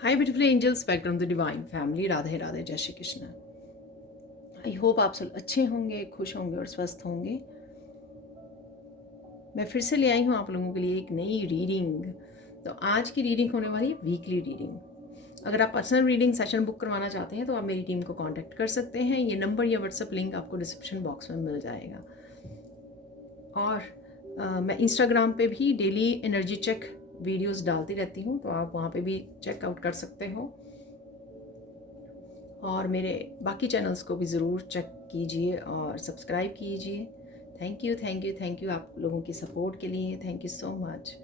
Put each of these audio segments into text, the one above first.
Hi beautiful angels, welcome to divine family. Radhe Radhe, जय Shri Krishna. I hope आप सब अच्छे होंगे, खुश होंगे और स्वस्थ होंगे। मैं फिर से ले आई हूँ आप लोगों के लिए एक नई रीडिंग। तो आज की रीडिंग होने वाली है वीकली रीडिंग। अगर आप पर्सनल रीडिंग सेशन बुक करवाना चाहते हैं तो आप मेरी टीम को कांटेक्ट कर सकते हैं। ये नंबर या व्हाट्सएप लिंक आपको डिस्क्रिप्शन बॉक्स में मिल जाएगा। और मैं इंस्टाग्राम पे भी डेली एनर्जी चेक वीडियोस डालती रहती हूँ, तो आप वहाँ पे भी चेकआउट कर सकते हो। और मेरे बाकी चैनल्स को भी ज़रूर चेक कीजिए और सब्सक्राइब कीजिए। Thank you thank you thank you आप लोगों की सपोर्ट के लिए। Thank you so much.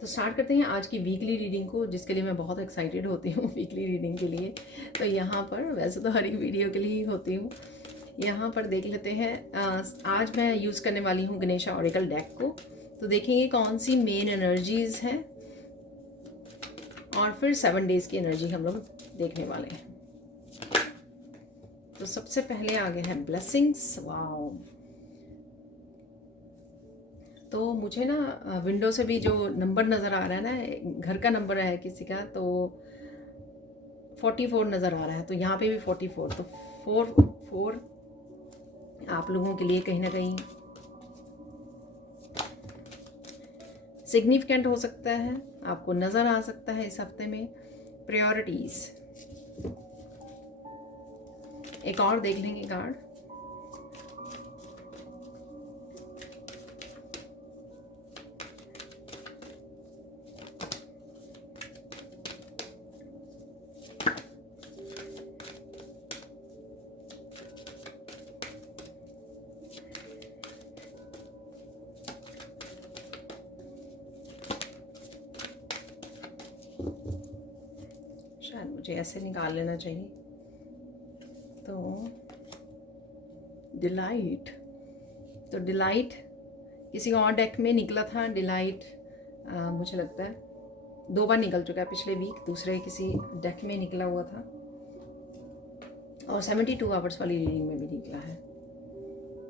तो स्टार्ट करते हैं आज की वीकली रीडिंग को, जिसके लिए मैं बहुत एक्साइटेड होती हूँ वीकली रीडिंग के लिए। तो यहाँ पर वैसे तो हर एक वीडियो के लिए ही होती हूँ। यहाँ पर देख लेते हैं। आज मैं यूज़ करने वाली हूँ गणेशा ऑरेकल डेक को। तो देखेंगे कौन सी मेन एनर्जीज़ हैं और फिर 7 डेज़ की एनर्जी हम लोग देखने वाले हैं। तो सबसे पहले आगे हैं ब्लेसिंग्स। वाओ। तो मुझे ना विंडो से भी जो नंबर नज़र आ रहा है ना, घर का नंबर है किसी का, तो 44 नज़र आ रहा है। तो यहाँ पे भी 44, तो 4 आप लोगों के लिए कहीं ना कहीं सिग्निफिकेंट हो सकता है, आपको नज़र आ सकता है इस हफ्ते में। प्रायोरिटीज़ एक और देख लेंगे कार्ड। शायद मुझे ऐसे निकाल लेना चाहिए। तो डिलाइट, तो डिलाइट किसी और डेक में निकला था। डिलाइट मुझे लगता है 2 बार निकल चुका है पिछले वीक, दूसरे किसी डेक में निकला हुआ था और 72 आवर्स वाली रीडिंग में भी निकला है।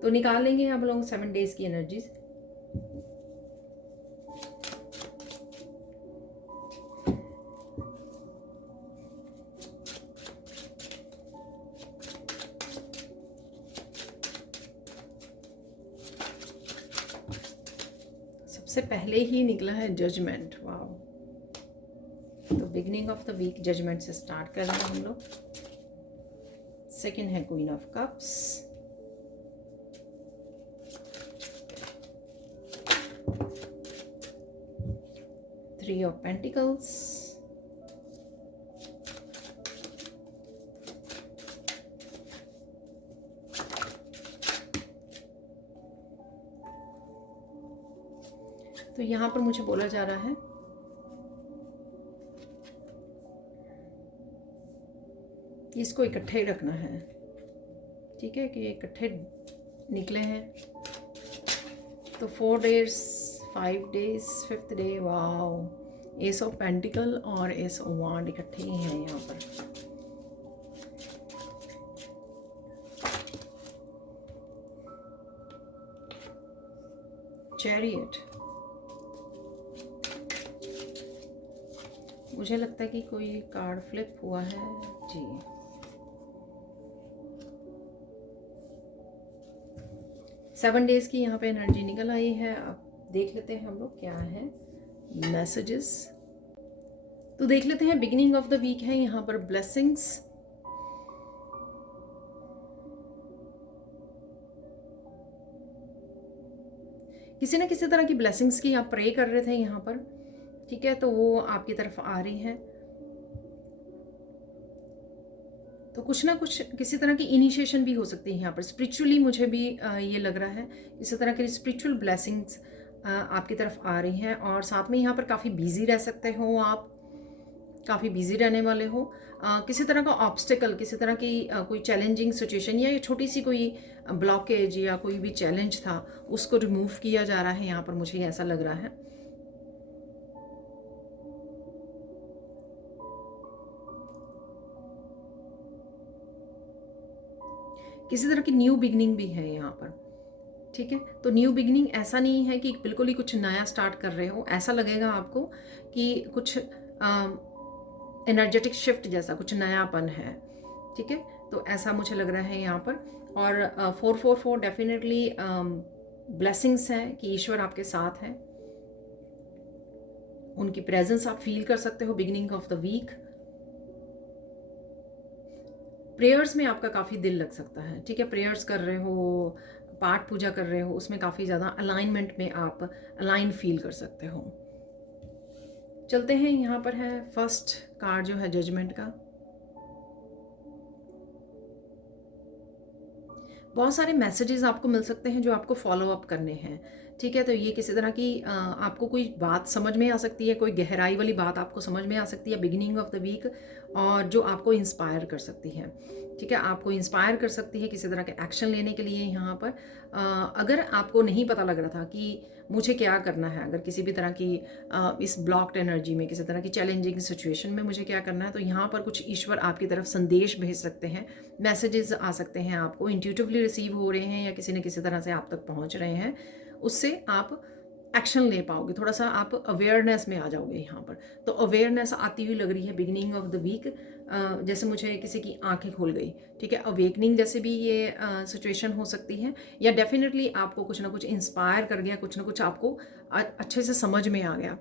तो निकाल लेंगे हम लोग 7 डेज़ की एनर्जीज। सबसे पहले ही निकला है जजमेंट। वाओ। तो beginning of the week judgement से स्टार्ट कर रहे हैं हम लोग। सेकंड है queen of cups, three of pentacles, तो यहाँ पर मुझे बोला जा रहा है कि इसको इकट्ठे ही रखना है। ठीक है, कि इकट्ठे निकले हैं। तो 4 days, 5 days, 5th day. Wow. S of pentacle और एस ऑफ वांड इकट्ठे ही हैं यहाँ पर। चैरियट, मुझे लगता है कि कोई कार्ड फ्लिप हुआ है जी। सेवन डेज़ की यहाँ पे एनर्जी निकल आई है। अब देख लेते हैं हम लोग क्या है मैसेजेस। तो देख लेते हैं बिगिनिंग ऑफ द वीक है यहाँ पर ब्लेसिंग्स। किसी न किसी तरह की ब्लेसिंग्स की आप प्रे कर रहे थे यहाँ पर। ठीक है, तो वो आपकी तरफ आ रही हैं। तो कुछ ना कुछ किसी तरह की इनिशिएशन भी हो सकती है यहाँ पर स्पिरिचुअली। मुझे भी ये लग रहा है इसी तरह की स्पिरिचुअल ब्लेसिंग्स आपकी तरफ आ रही हैं। और साथ में यहाँ पर काफ़ी बिजी रह सकते हो आप, काफ़ी बिजी रहने वाले हो। किसी तरह का ऑब्स्टिकल, किसी तरह की कोई चैलेंजिंग सिचुएशन या छोटी सी कोई ब्लॉकेज या कोई भी चैलेंज था, उसको रिमूव किया जा रहा है यहाँ पर, मुझे ऐसा लग रहा है। किसी तरह की न्यू बिगनिंग भी है यहाँ पर। ठीक है, तो न्यू बिगिनिंग ऐसा नहीं है कि बिल्कुल ही कुछ नया स्टार्ट कर रहे हो, ऐसा लगेगा आपको कि कुछ एनर्जेटिक शिफ्ट जैसा कुछ नयापन है। ठीक है, तो ऐसा मुझे लग रहा है यहाँ पर। और 444 डेफिनेटली ब्लेसिंग्स हैं कि ईश्वर आपके साथ हैं, उनकी प्रेजेंस आप फील कर सकते हो beginning of the week. Prayers में आपका काफ़ी दिल लग सकता है। ठीक है, प्रेयर्स कर रहे हो, पाठ पूजा कर रहे हो, उसमें काफ़ी ज़्यादा अलाइनमेंट में आप अलाइन फील कर सकते हो। चलते हैं, यहाँ पर है फर्स्ट कार्ड जो है जजमेंट का। बहुत सारे मैसेजेस आपको मिल सकते हैं जो आपको फॉलो अप करने हैं। ठीक है, तो ये किसी तरह की आपको कोई बात समझ में आ सकती है, कोई गहराई वाली बात आपको समझ में आ सकती है बिगिनिंग ऑफ द वीक, और जो आपको इंस्पायर कर सकती है। ठीक है, आपको इंस्पायर कर सकती है किसी तरह के एक्शन लेने के लिए। यहाँ पर अगर आपको नहीं पता लग रहा था कि मुझे क्या करना है, अगर किसी भी तरह की इस ब्लॉक्ड एनर्जी में, किसी तरह की चैलेंजिंग सिचुएशन में मुझे क्या करना है, तो यहाँ पर कुछ ईश्वर आपकी तरफ संदेश भेज सकते हैं, मैसेजेस आ सकते हैं, आपको इंट्यूटिवली रिसीव हो रहे हैं या किसी न किसी तरह से आप तक पहुँच रहे हैं। उससे आप एक्शन ले पाओगे, थोड़ा सा आप अवेयरनेस में आ जाओगे यहाँ पर। तो अवेयरनेस आती हुई लग रही है बिगिनिंग ऑफ द वीक, जैसे मुझे किसी की आंखें खुल गई। ठीक है, अवेकनिंग जैसे भी ये सिचुएशन हो सकती है, या डेफिनेटली आपको कुछ ना कुछ इंस्पायर कर गया, कुछ ना कुछ आपको अच्छे से समझ में आ गया।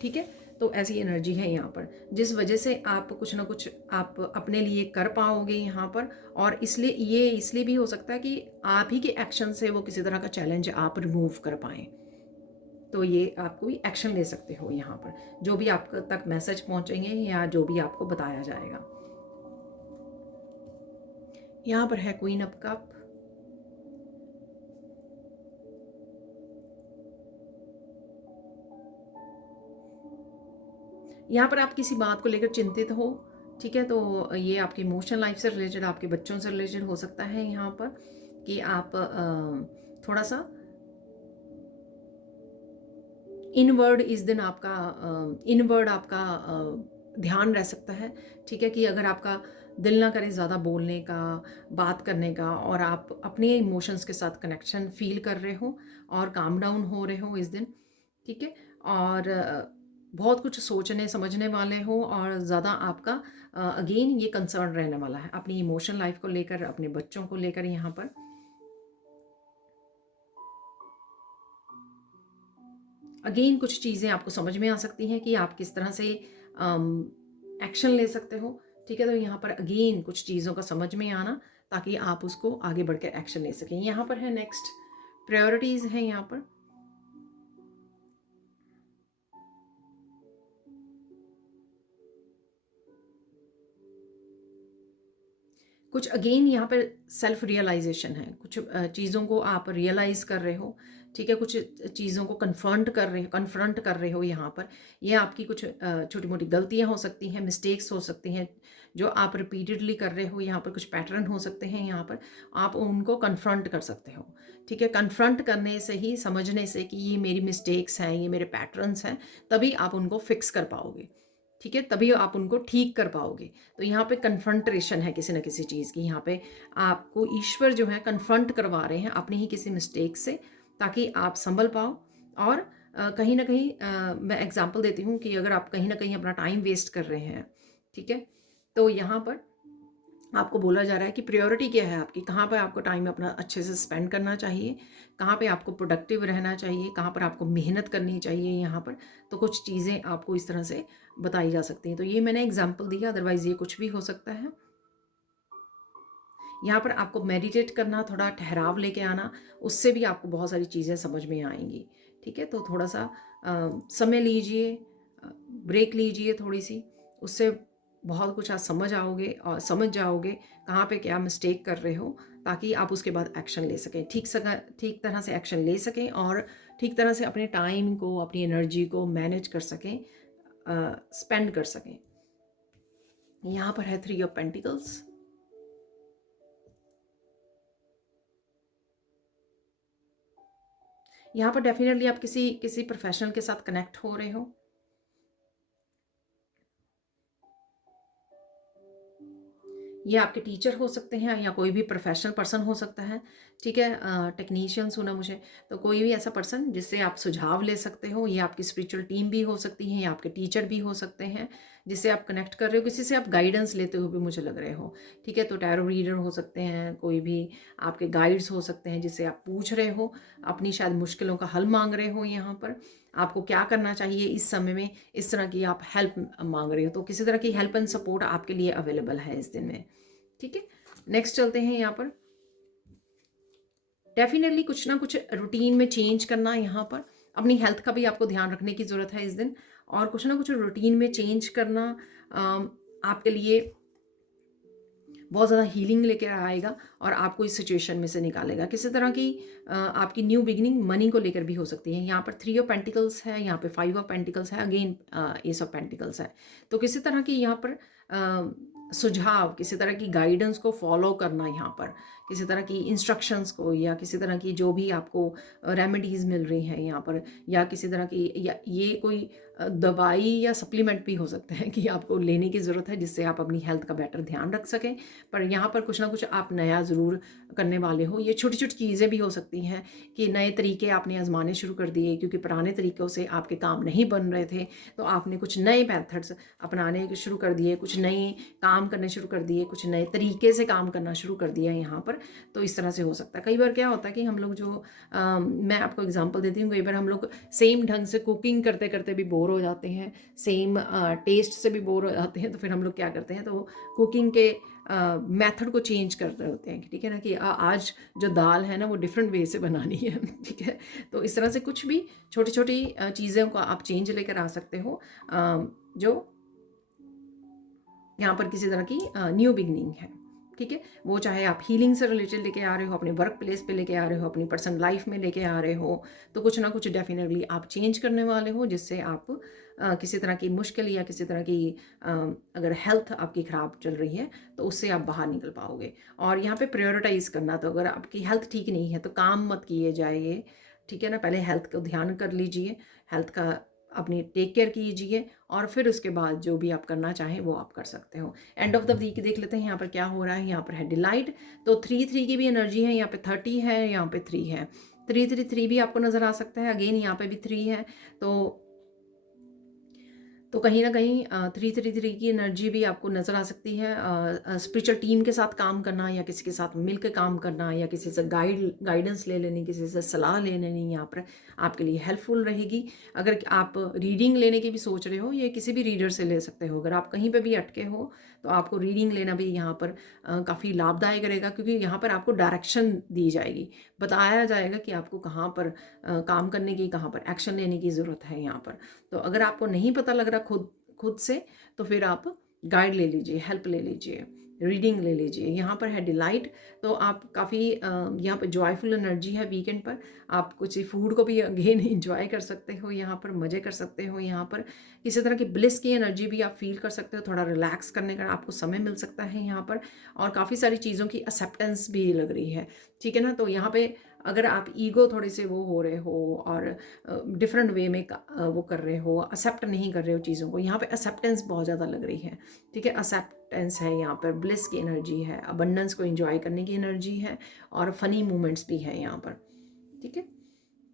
ठीक है, तो ऐसी एनर्जी है यहाँ पर, जिस वजह से आप कुछ ना कुछ आप अपने लिए कर पाओगे यहाँ पर। और इसलिए भी हो सकता है कि आप ही के एक्शन से वो किसी तरह का चैलेंज आप रिमूव कर पाएँ। तो ये आप कोई एक्शन ले सकते हो यहाँ पर, जो भी आप तक मैसेज पहुँचेंगे या जो भी आपको बताया जाएगा। यहाँ पर है क्वीन ऑफ कप। यहाँ पर आप किसी बात को लेकर चिंतित हो। ठीक है, तो ये आपकी इमोशनल लाइफ से रिलेटेड, आपके बच्चों से रिलेटेड हो सकता है यहाँ पर, कि आप थोड़ा सा इनवर्ड इस दिन आपका इनवर्ड आपका ध्यान रह सकता है। ठीक है, कि अगर आपका दिल ना करे ज़्यादा बोलने का, बात करने का, और आप अपने इमोशंस के साथ कनेक्शन फील कर रहे हो और काम डाउन हो रहे हो इस दिन। ठीक है, और बहुत कुछ सोचने समझने वाले हो, और ज़्यादा आपका अगेन ये कंसर्न रहने वाला है अपनी इमोशनल लाइफ को लेकर, अपने बच्चों को लेकर। यहाँ पर अगेन कुछ चीज़ें आपको समझ में आ सकती हैं कि आप किस तरह से एक्शन ले सकते हो। ठीक है, तो यहाँ पर अगेन कुछ चीज़ों का समझ में आना, ताकि आप उसको आगे बढ़कर एक्शन ले सकें। यहाँ पर है नेक्स्ट प्रायोरिटीज़ है यहाँ पर। कुछ अगेन यहाँ पर सेल्फ रियलाइजेशन है, कुछ चीज़ों को आप रियलाइज़ कर रहे हो। ठीक है, कुछ चीज़ों को कन्फ्रंट कर रहे हो यहाँ पर। ये आपकी कुछ छोटी मोटी गलतियाँ हो सकती हैं, मिस्टेक्स हो सकती हैं जो आप रिपीटेडली कर रहे हो। यहाँ पर कुछ पैटर्न हो सकते हैं, यहाँ पर आप उनको कन्फ्रंट कर सकते हो। ठीक है, कन्फ्रंट करने से ही, समझने से कि ये मेरी मिस्टेक्स हैं, ये मेरे पैटर्न्स हैं, तभी आप उनको फिक्स कर पाओगे। ठीक है, तभी आप उनको ठीक कर पाओगे। तो यहाँ पे कन्फ्रंट्रेशन है किसी न किसी चीज़ की। यहाँ पे आपको ईश्वर जो है कन्फ्रंट करवा रहे हैं अपनी ही किसी मिस्टेक से, ताकि आप संभल पाओ। और कहीं ना कहीं मैं एग्जांपल देती हूँ कि अगर आप कहीं ना कहीं अपना टाइम वेस्ट कर रहे हैं, ठीक है, तो यहाँ पर आपको बोला जा रहा है कि प्रायोरिटी क्या है आपकी, कहाँ पर आपको टाइम अपना अच्छे से स्पेंड करना चाहिए, कहाँ पे आपको प्रोडक्टिव रहना चाहिए, कहाँ पर आपको मेहनत करनी चाहिए यहाँ पर। तो कुछ चीज़ें आपको इस तरह से बताई जा सकती हैं। तो ये मैंने एग्जांपल दिया, अदरवाइज़ ये कुछ भी हो सकता है। यहाँ पर आपको मेडिटेट करना, थोड़ा ठहराव लेके आना, उससे भी आपको बहुत सारी चीज़ें समझ में आएंगी। ठीक है, तो थोड़ा सा समय लीजिए, ब्रेक लीजिए थोड़ी सी, उससे बहुत कुछ आज समझ आओगे और समझ जाओगे कहाँ पे क्या मिस्टेक कर रहे हो, ताकि आप उसके बाद एक्शन ले सकें, ठीक तरह से एक्शन ले सकें, और ठीक तरह से अपने टाइम को, अपनी एनर्जी को मैनेज कर सकें, स्पेंड कर सकें। यहाँ पर है 3 ऑफ पेंटिकल्स। यहाँ पर डेफिनेटली आप किसी प्रोफेशनल के साथ कनेक्ट हो रहे हो। ये आपके टीचर हो सकते हैं या कोई भी प्रोफेशनल पर्सन हो सकता है, ठीक है। टेक्नीशियन सुना मुझे, तो कोई भी ऐसा पर्सन जिससे आप सुझाव ले सकते हो। ये आपकी स्पिरिचुअल टीम भी हो सकती है या आपके टीचर भी हो सकते हैं जिससे आप कनेक्ट कर रहे हो, किसी से आप गाइडेंस लेते हुए भी मुझे लग रहे हो, ठीक है। तो टैरो रीडर हो सकते हैं, कोई भी आपके गाइड्स हो सकते हैं जिससे आप पूछ रहे हो, अपनी शायद मुश्किलों का हल मांग रहे हो, यहाँ पर आपको क्या करना चाहिए इस समय में, इस तरह की आप हेल्प मांग रहे हो। तो किसी तरह की हेल्प एंड सपोर्ट आपके लिए अवेलेबल है इस दिन में, ठीक है। नेक्स्ट चलते हैं यहाँ पर। डेफिनेटली कुछ ना कुछ रूटीन में चेंज करना, यहाँ पर अपनी हेल्थ का भी आपको ध्यान रखने की ज़रूरत है इस दिन, और कुछ ना कुछ रूटीन में चेंज करना आपके लिए बहुत ज़्यादा हीलिंग लेकर आएगा और आपको इस सिचुएशन में से निकालेगा। किसी तरह की आपकी न्यू बिगिनिंग मनी को लेकर भी हो सकती है। यहाँ पर 3 ऑफ पेंटिकल्स है, यहाँ पे 5 ऑफ पेंटिकल्स है, अगेन एस ऑफ पेंटिकल्स है। तो किसी तरह की यहाँ पर सुझाव, किसी तरह की गाइडेंस को फॉलो करना, यहाँ पर किसी तरह की इंस्ट्रक्शंस को, या किसी तरह की जो भी आपको रेमेडीज़ मिल रही हैं यहाँ पर, या किसी तरह की, या ये कोई दवाई या सप्लीमेंट भी हो सकते हैं कि आपको लेने की ज़रूरत है जिससे आप अपनी हेल्थ का बेटर ध्यान रख सकें। पर यहाँ पर कुछ ना कुछ आप नया ज़रूर करने वाले हो। ये छोटी छोटी चीज़ें भी हो सकती हैं कि नए तरीके आपने आजमाने शुरू कर दिए क्योंकि पुराने तरीक़ों से आपके काम नहीं बन रहे थे, तो आपने कुछ नए मेथड्स अपनाने शुरू कर दिए, कुछ नए काम करने शुरू कर दिए, कुछ नए तरीके से काम करना शुरू कर दिया यहाँ पर। तो इस तरह से हो सकता है। कई बार क्या होता है कि हम लोग जो मैं आपको एग्जांपल देती हूँ, कई बार हम लोग सेम ढंग से कुकिंग करते करते भी बोर हो जाते हैं, सेम टेस्ट से भी बोर हो जाते हैं। तो फिर हम लोग क्या करते हैं, तो कुकिंग के मेथड को चेंज कर रहे होते हैं, ठीक है ना, कि आज जो दाल है ना वो डिफरेंट वे से बनानी है, ठीक है। तो इस तरह से कुछ भी छोटी छोटी चीज़ों को आप चेंज लेकर आ सकते हो, जो यहाँ पर किसी तरह की न्यू बिगनिंग है, ठीक है। वो चाहे आप हीलिंग से रिलेटेड लेके आ रहे हो, अपने वर्क प्लेस पे लेके आ रहे हो, अपनी पर्सनल लाइफ में लेके आ रहे हो, तो कुछ ना कुछ डेफिनेटली आप चेंज करने वाले हो जिससे आप किसी तरह की मुश्किल या किसी तरह की अगर हेल्थ आपकी ख़राब चल रही है तो उससे आप बाहर निकल पाओगे। और यहाँ पे प्रायोरिटाइज़ करना, तो अगर आपकी हेल्थ ठीक नहीं है तो काम मत किए जाइए, ठीक है ना। पहले हेल्थ को ध्यान कर लीजिए, हेल्थ का अपनी टेक केयर कीजिए, और फिर उसके बाद जो भी आप करना चाहें वो आप कर सकते हो। एंड ऑफ द वीक देख लेते हैं यहाँ पर क्या हो रहा है। यहाँ पर है डिलाइट, तो 3 की भी एनर्जी है, यहाँ पे 30 है, यहाँ पे 3 है, 3 भी आपको नज़र आ सकता है। अगेन यहाँ पे भी 3 है, तो कहीं ना कहीं 3 की एनर्जी भी आपको नज़र आ सकती है। स्पिरिचुअल टीम के साथ काम करना, या किसी के साथ मिल के काम करना, या किसी से गाइडेंस ले लेनी, किसी से सलाह ले लेनी, यहाँ पर आपके लिए हेल्पफुल रहेगी। अगर आप रीडिंग लेने की भी सोच रहे हो, ये किसी भी रीडर से ले सकते हो। अगर आप कहीं पे भी अटके हो तो आपको रीडिंग लेना भी यहाँ पर काफ़ी लाभदायक रहेगा, क्योंकि यहाँ पर आपको डायरेक्शन दी जाएगी, बताया जाएगा कि आपको कहाँ पर काम करने की, कहाँ पर एक्शन लेने की ज़रूरत है यहाँ पर। तो अगर आपको नहीं पता लग रहा खुद से, तो फिर आप गाइड ले लीजिए, हेल्प ले लीजिए, रीडिंग ले लीजिए। यहाँ पर है डिलाइट, तो आप काफ़ी यहाँ पर जॉयफुल एनर्जी है वीकेंड पर। आप कुछ फूड को भी अगेन इंजॉय कर सकते हो, यहाँ पर मज़े कर सकते हो, यहाँ पर किसी तरह की ब्लिस की एनर्जी भी आप फील कर सकते हो, थोड़ा रिलैक्स करने का आपको समय मिल सकता है यहाँ पर, और काफ़ी सारी चीज़ों की एक्सेप्टेंस भी लग रही है, ठीक है ना। तो यहाँ पे अगर आप ईगो थोड़े से वो हो रहे हो और डिफरेंट वे में वो कर रहे हो, एक्सेप्ट नहीं कर रहे हो चीज़ों को, यहाँ पे एक्सेप्टेंस बहुत ज़्यादा लग रही है, ठीक है। एक्सेप्टेंस है, यहाँ पर ब्लिस की एनर्जी है, अबंडेंस को एंजॉय करने की एनर्जी है, और फनी मोमेंट्स भी है यहाँ पर, ठीक है।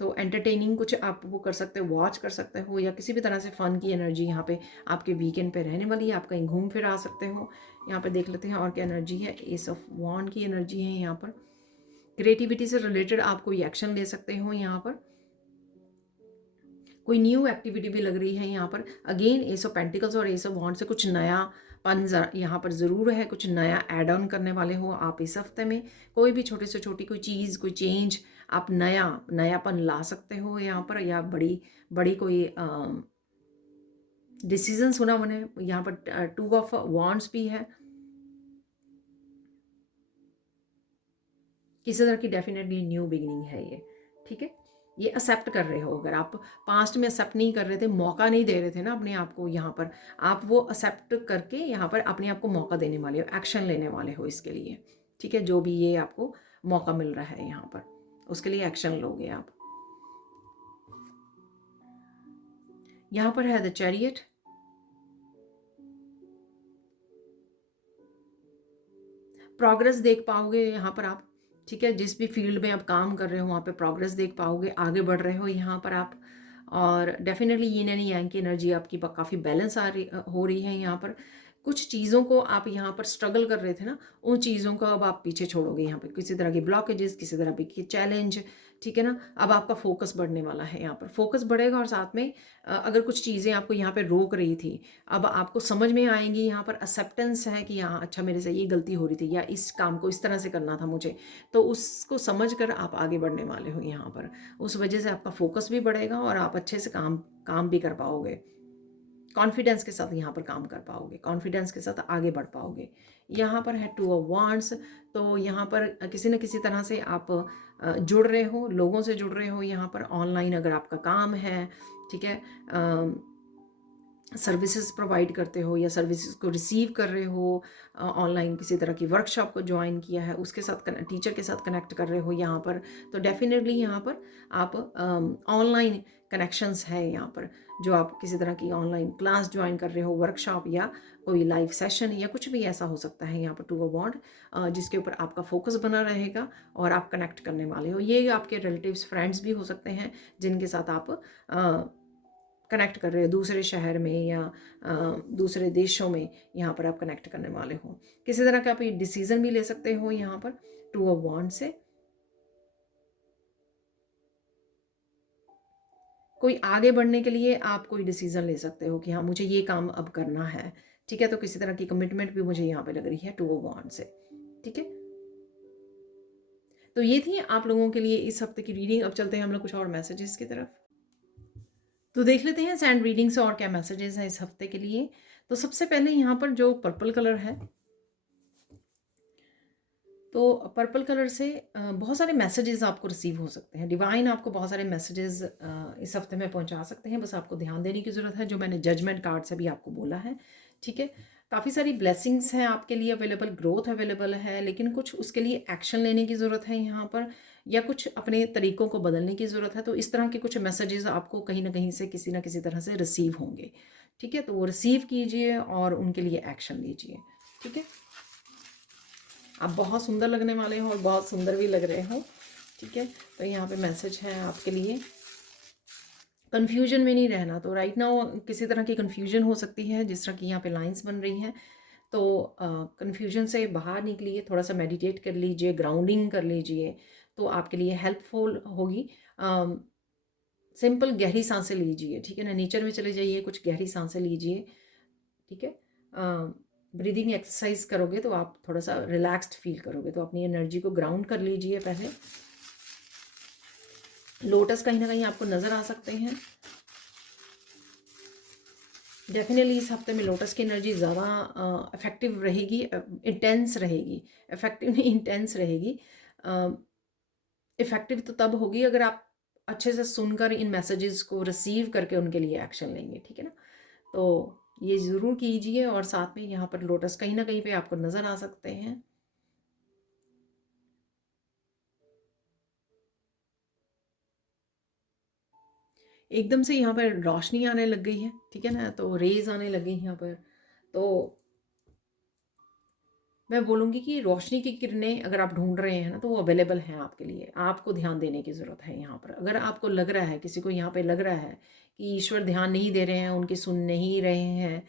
तो एंटरटेनिंग कुछ आप वो कर सकते हो, वॉच कर सकते हो, या किसी भी तरह से फ़न की एनर्जी यहाँ पे आपके वीकेंड पे रहने वाली है। आप कहीं घूम फिर आ सकते हो। यहाँ पे देख लेते हैं और क्या एनर्जी है। एस ऑफ वॉन्ड की एनर्जी है यहाँ पर। क्रिएटिविटी से रिलेटेड आप कोई एक्शन ले सकते हो, यहाँ पर कोई न्यू एक्टिविटी भी लग रही है यहाँ पर। अगेन एस ऑफ पेंटिकल्स और एस ऑफ वॉन्ड से कुछ नया पन यहाँ पर ज़रूर है, कुछ नया ऐड ऑन करने वाले हो आप इस हफ्ते में। कोई भी छोटी से छोटी कोई चीज़, कोई चेंज आप नयापन ला सकते हो यहाँ पर, या बड़ी कोई डिसीजन सुना मैंने यहाँ पर। 2 ऑफ वॉन्ड्स भी है, किसी तरह की डेफिनेटली न्यू बिगिनिंग है ये, ठीक है। ये एक्सेप्ट कर रहे हो। अगर आप पास्ट में एक्सेप्ट नहीं कर रहे थे, मौका नहीं दे रहे थे ना अपने आप को, यहाँ पर आप वो एक्सेप्ट करके यहाँ पर अपने आप को मौका देने वाले हो, एक्शन लेने वाले हो इसके लिए, ठीक है। जो भी ये आपको मौका मिल रहा है यहाँ पर, उसके लिए एक्शन लोगे आप। यहाँ पर है द चैरियट, प्रोग्रेस देख पाओगे यहाँ पर आप, ठीक है। जिस भी फील्ड में आप काम कर रहे हो वहाँ पे प्रोग्रेस देख पाओगे, आगे बढ़ रहे हो यहाँ पर आप। और डेफिनेटली यिन एंड यांग की एनर्जी आपकी काफ़ी बैलेंस हो रही है यहाँ पर। कुछ चीज़ों को आप यहाँ पर स्ट्रगल कर रहे थे ना, उन चीज़ों को अब आप पीछे छोड़ोगे यहाँ पे, किसी तरह की ब्लॉकेजेस, किसी तरह की चैलेंज, ठीक है ना। अब आपका फोकस बढ़ने वाला है यहाँ पर, फोकस बढ़ेगा। और साथ में अगर कुछ चीज़ें आपको यहाँ पे रोक रही थी, अब आपको समझ में आएंगी। यहाँ पर एक्सेप्टेंस है कि हाँ अच्छा मेरे से ये गलती हो रही थी, या इस काम को इस तरह से करना था मुझे, तो उसको समझ कर आप आगे बढ़ने वाले हो यहाँ पर। उस वजह से आपका फोकस भी बढ़ेगा और आप अच्छे से काम भी कर पाओगे, कॉन्फिडेंस के साथ यहाँ पर काम कर पाओगे, कॉन्फिडेंस के साथ आगे बढ़ पाओगे। यहाँ पर है 2 ऑफ वांड्स, तो यहाँ पर किसी न किसी तरह से आप जुड़ रहे हो, लोगों से जुड़ रहे हो यहाँ पर। ऑनलाइन अगर आपका काम है, ठीक है, सर्विसेज प्रोवाइड करते हो या सर्विसेज को रिसीव कर रहे हो, ऑनलाइन किसी तरह की वर्कशॉप को ज्वाइन किया है, उसके साथ टीचर के साथ कनेक्ट कर रहे हो यहाँ पर, तो डेफिनेटली यहाँ पर आप ऑनलाइन कनेक्शंस है यहाँ पर। जो आप किसी तरह की ऑनलाइन क्लास ज्वाइन कर रहे हो, वर्कशॉप या कोई लाइव सेशन या कुछ भी ऐसा हो सकता है यहाँ पर 2 ऑफ वांड, जिसके ऊपर आपका फोकस बना रहेगा और आप कनेक्ट करने वाले हो। ये आपके रिलेटिव्स, फ्रेंड्स भी हो सकते हैं जिनके साथ आप कनेक्ट कर रहे हो, दूसरे शहर में या दूसरे देशों में यहाँ पर आप कनेक्ट करने वाले हो। किसी तरह का आप ये डिसीजन भी ले सकते हो यहाँ पर 2 ऑफ वांड से। कोई आगे बढ़ने के लिए आप कोई डिसीजन ले सकते हो कि हाँ मुझे ये काम अब करना है, ठीक है। तो किसी तरह की कमिटमेंट भी मुझे यहाँ पे लग रही है 2 ऑफ वांड से, ठीक है। तो ये थी आप लोगों के लिए इस हफ्ते की रीडिंग। अब चलते हैं हम लोग कुछ और मैसेजेस की तरफ। तो देख लेते हैं सैंड रीडिंग से और क्या मैसेजेस हैं इस हफ्ते के लिए। तो सबसे पहले यहाँ पर जो पर्पल कलर है, तो पर्पल कलर से बहुत सारे मैसेजेस आपको रिसीव हो सकते हैं। डिवाइन आपको बहुत सारे मैसेजेस इस हफ्ते में पहुंचा सकते हैं, बस आपको ध्यान देने की ज़रूरत है, जो मैंने जजमेंट कार्ड से भी आपको बोला है, ठीक है। काफ़ी सारी ब्लेसिंग्स हैं आपके लिए अवेलेबल, ग्रोथ अवेलेबल है, लेकिन कुछ उसके लिए एक्शन लेने की ज़रूरत है यहाँ पर, या कुछ अपने तरीक़ों को बदलने की ज़रूरत है। तो इस तरह के कुछ मैसेजेस आपको कहीं ना कहीं से किसी ना किसी तरह से रिसीव होंगे, ठीक है। तो वो रिसीव कीजिए और उनके लिए एक्शन लीजिए, ठीक है। आप बहुत सुंदर लगने वाले हो और बहुत सुंदर भी लग रहे हो, ठीक है। तो यहाँ पे मैसेज है आपके लिए, कन्फ्यूजन में नहीं रहना। तो राइट नाउ किसी तरह की कन्फ्यूजन हो सकती है, जिस तरह की यहाँ पे लाइंस बन रही हैं। तो कन्फ्यूजन से बाहर निकलिए, थोड़ा सा मेडिटेट कर लीजिए, ग्राउंडिंग कर लीजिए, तो आपके लिए हेल्पफुल होगी। सिंपल गहरी सांसें लीजिए, ठीक है ना। नेचर में चले जाइए, कुछ गहरी सांसें लीजिए, ठीक है। ब्रीदिंग एक्सरसाइज करोगे तो आप थोड़ा सा रिलैक्स्ड फील करोगे। तो अपनी एनर्जी को ग्राउंड कर लीजिए पहले। लोटस कहीं ना कहीं आपको नज़र आ सकते हैं। डेफिनेटली इस हफ्ते में लोटस की एनर्जी ज़्यादा इफेक्टिव रहेगी, इंटेंस रहेगी। इफेक्टिव नहीं, इंटेंस रहेगी। इफेक्टिव तो तब होगी अगर आप अच्छे से सुनकर इन मैसेजेस को रिसीव करके उनके लिए एक्शन लेंगे, ठीक है ना। तो ये ज़रूर कीजिए। और साथ में यहाँ पर लोटस कहीं ना कहीं पे आपको नज़र आ सकते हैं। एकदम से यहाँ पर रोशनी आने लग गई है, ठीक है ना। तो रेज आने लग गई यहाँ पर। तो मैं बोलूँगी कि रोशनी की किरणें अगर आप ढूंढ रहे हैं ना, तो वो अवेलेबल हैं आपके लिए। आपको ध्यान देने की ज़रूरत है यहाँ पर। अगर आपको लग रहा है, किसी को यहाँ पे लग रहा है कि ईश्वर ध्यान नहीं दे रहे हैं, उनकी सुन नहीं रहे हैं,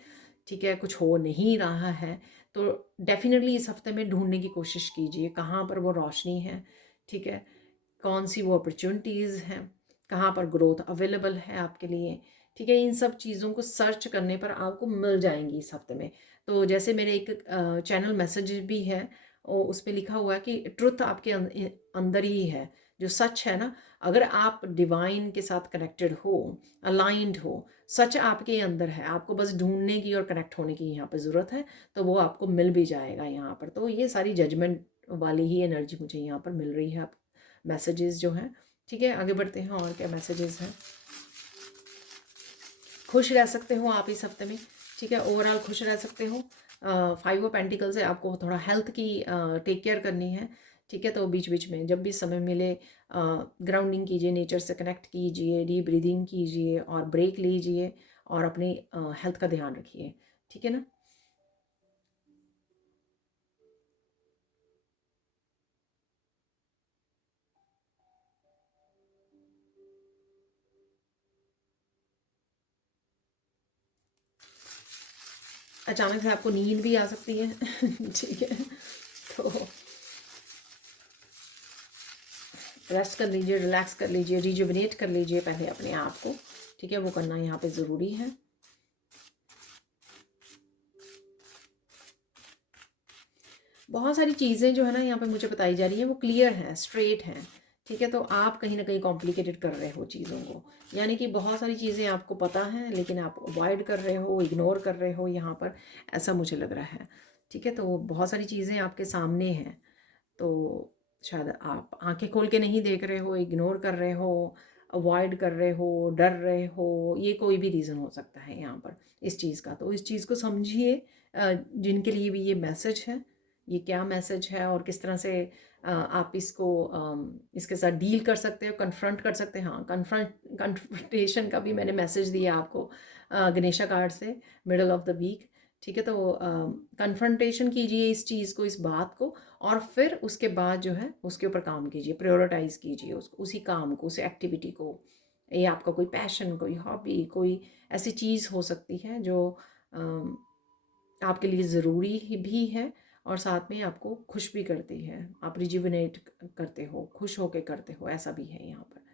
ठीक है, कुछ हो नहीं रहा है, तो डेफिनेटली इस हफ्ते में ढूंढने की कोशिश कीजिए कहाँ पर वो रोशनी है, ठीक है। कौन सी वो अपॉर्चुनिटीज़ हैं, कहाँ पर ग्रोथ अवेलेबल है आपके लिए, ठीक है। इन सब चीज़ों को सर्च करने पर आपको मिल जाएंगी इस हफ्ते में। तो जैसे मेरे एक चैनल मैसेज भी है, और उस पर लिखा हुआ है कि ट्रुथ आपके अंदर ही है, जो सच है ना। अगर आप डिवाइन के साथ कनेक्टेड हो, अलाइंड हो, सच आपके अंदर है, आपको बस ढूंढने की और कनेक्ट होने की यहाँ पर ज़रूरत है, तो वो आपको मिल भी जाएगा यहाँ पर। तो ये सारी जजमेंट वाली ही एनर्जी मुझे यहाँ पर मिल रही है, आप मैसेजेस जो हैं, ठीक है। आगे बढ़ते हैं और क्या मैसेजेस हैं। खुश रह सकते हो आप इस हफ्ते में, ठीक है। ओवरऑल खुश रह सकते हो। 5 ऑफ पेंटिकल से आपको थोड़ा हेल्थ की टेक केयर करनी है, ठीक है। तो बीच बीच में जब भी समय मिले ग्राउंडिंग कीजिए, नेचर से कनेक्ट कीजिए, डीप ब्रीदिंग कीजिए और ब्रेक लीजिए और अपनी हेल्थ का ध्यान रखिए, ठीक है ना। अचानक से आपको नींद भी आ सकती है ठीक है, तो रेस्ट कर लीजिए, रिलैक्स कर लीजिए, रिजुविनेट कर लीजिए पहले अपने आप को, ठीक है, वो करना यहाँ पे ज़रूरी है। बहुत सारी चीज़ें जो है ना यहाँ पे मुझे बताई जा रही हैं वो क्लियर हैं, स्ट्रेट हैं, ठीक है, तो आप कहीं ना कहीं कॉम्प्लिकेटेड कर रहे हो चीज़ों को, यानी कि बहुत सारी चीज़ें आपको पता हैं लेकिन आप अवॉइड कर रहे हो, इग्नोर कर रहे हो यहाँ पर, ऐसा मुझे लग रहा है, ठीक है, तो बहुत सारी चीज़ें आपके सामने हैं, तो शायद आप आंखें खोल के नहीं देख रहे हो, इग्नोर कर रहे हो, अवॉइड कर रहे हो, डर रहे हो, ये कोई भी रीज़न हो सकता है यहाँ पर इस चीज़ का, तो इस चीज़ को समझिए। जिनके लिए भी ये मैसेज है, ये क्या मैसेज है और किस तरह से आप इसको इसके साथ डील कर सकते हो, कन्फ्रंट कर सकते हैं। हाँ, कन्फ्रंटेशन का भी मैंने मैसेज दिया आपको गणेशा कार्ड से, मिडल ऑफ द वीक, ठीक है, तो कन्फ्रंटेशन कीजिए इस चीज़ को, इस बात को, और फिर उसके बाद जो है उसके ऊपर काम कीजिए, प्रायोरिटाइज़ कीजिए उसको, उसी काम को, उस एक्टिविटी को। ये आपका कोई पैशन, कोई हॉबी, कोई ऐसी चीज़ हो सकती है जो आपके लिए ज़रूरी भी है और साथ में आपको खुश भी करती है, आप रिजुविनेट करते हो, खुश होके करते हो, ऐसा भी है यहाँ पर।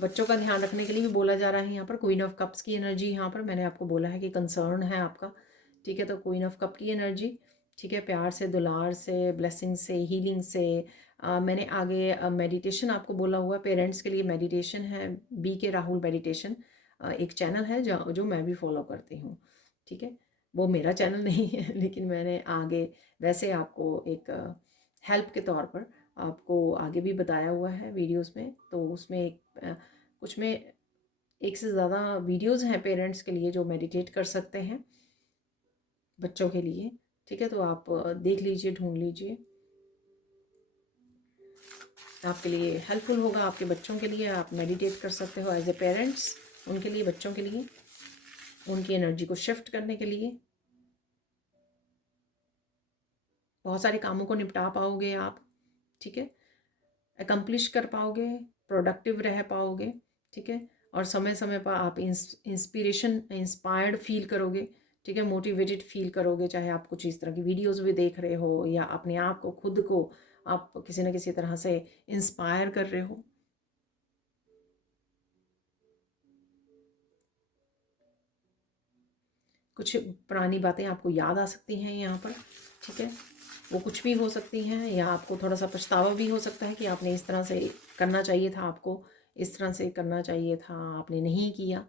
बच्चों का ध्यान रखने के लिए भी बोला जा रहा है यहाँ पर, क्वीन ऑफ कप्स की एनर्जी यहाँ पर मैंने आपको बोला है कि कंसर्न है आपका, ठीक है, तो क्वीन ऑफ कप की एनर्जी, ठीक है, प्यार से, दुलार से, ब्लेसिंग से, हीलिंग से। मैंने आगे मेडिटेशन आपको बोला हुआ है, पेरेंट्स के लिए मेडिटेशन है, बी के राहुल मेडिटेशन, एक चैनल है जो मैं भी फॉलो करती हूँ, ठीक है, वो मेरा चैनल नहीं है लेकिन मैंने आगे वैसे आपको एक हेल्प के तौर पर आपको आगे भी बताया हुआ है वीडियोस में, तो उसमें कुछ में एक से ज़्यादा वीडियोस हैं पेरेंट्स के लिए जो मेडिटेट कर सकते हैं बच्चों के लिए, ठीक है, तो आप देख लीजिए, ढूंढ लीजिए, आपके लिए हेल्पफुल होगा, आपके बच्चों के लिए आप मेडिटेट कर सकते हो एज ए पेरेंट्स, उनके लिए, बच्चों के लिए, उनकी एनर्जी को शिफ्ट करने के लिए। बहुत सारे कामों को निपटा पाओगे आप, ठीक है, एकम्प्लिश कर पाओगे, प्रोडक्टिव रह पाओगे, ठीक है, और समय समय पर आप इंस्पायर्ड फील करोगे, ठीक है, मोटिवेटेड फील करोगे, चाहे आप कुछ इस तरह की वीडियोस भी देख रहे हो या अपने आप को, खुद को आप किसी न किसी तरह से इंस्पायर कर रहे हो। कुछ पुरानी बातें आपको याद आ सकती हैं यहाँ पर, ठीक है, वो कुछ भी हो सकती हैं, या आपको थोड़ा सा पछतावा भी हो सकता है कि आपने इस तरह से करना चाहिए था, आपको इस तरह से करना चाहिए था, आपने नहीं किया,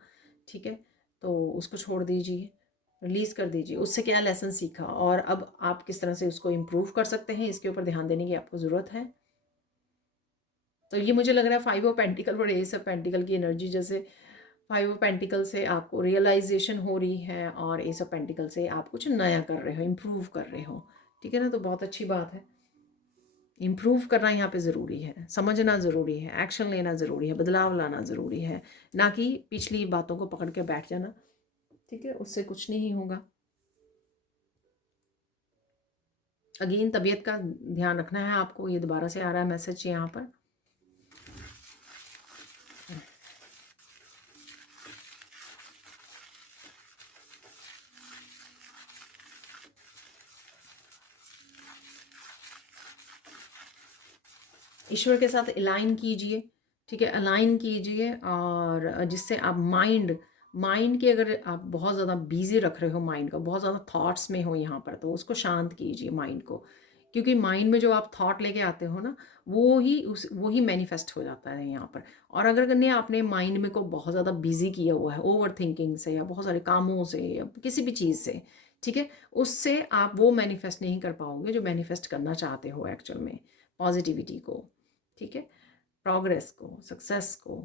ठीक है, तो उसको छोड़ दीजिए, रिलीज़ कर दीजिए, उससे क्या लेसन सीखा और अब आप किस तरह से उसको इम्प्रूव कर सकते हैं, इसके ऊपर ध्यान देने की आपको ज़रूरत है। तो ये मुझे लग रहा है 5 ऑफ पेंटिकल और एस ऑफ पेंटिकल की एनर्जी, जैसे 5 ऑफ पेंटिकल से आपको रियलाइजेशन हो रही है और एस ऑफ पेंटिकल से आप कुछ नया कर रहे हो, इम्प्रूव कर रहे हो, ठीक है ना, तो बहुत अच्छी बात है। इम्प्रूव करना यहाँ पे ज़रूरी है, समझना ज़रूरी है, एक्शन लेना ज़रूरी है, बदलाव लाना ज़रूरी है, ना कि पिछली बातों को पकड़ के बैठ जाना, ठीक है, उससे कुछ नहीं होगा। अगेन तबीयत का ध्यान रखना है आपको, ये दोबारा से आ रहा है मैसेज यहाँ पर। ईश्वर के साथ अलाइन कीजिए, ठीक है, अलाइन कीजिए, और जिससे आप माइंड के, अगर आप बहुत ज़्यादा बिजी रख रहे हो माइंड को, बहुत ज़्यादा थॉट्स में हो यहाँ पर, तो उसको शांत कीजिए माइंड को, क्योंकि माइंड में जो आप थॉट लेके आते हो ना, वो ही मैनिफेस्ट हो जाता है यहाँ पर। और अगर करने आपने माइंड में को बहुत ज़्यादा बिजी किया हुआ है ओवर थिंकिंग से या बहुत सारे कामों से या किसी भी चीज़ से, ठीक है, उससे आप वो मैनिफेस्ट नहीं कर पाओगे जो मैनिफेस्ट करना चाहते हो एक्चुअल में, पॉजिटिविटी को, ठीक है, प्रोग्रेस को, सक्सेस को।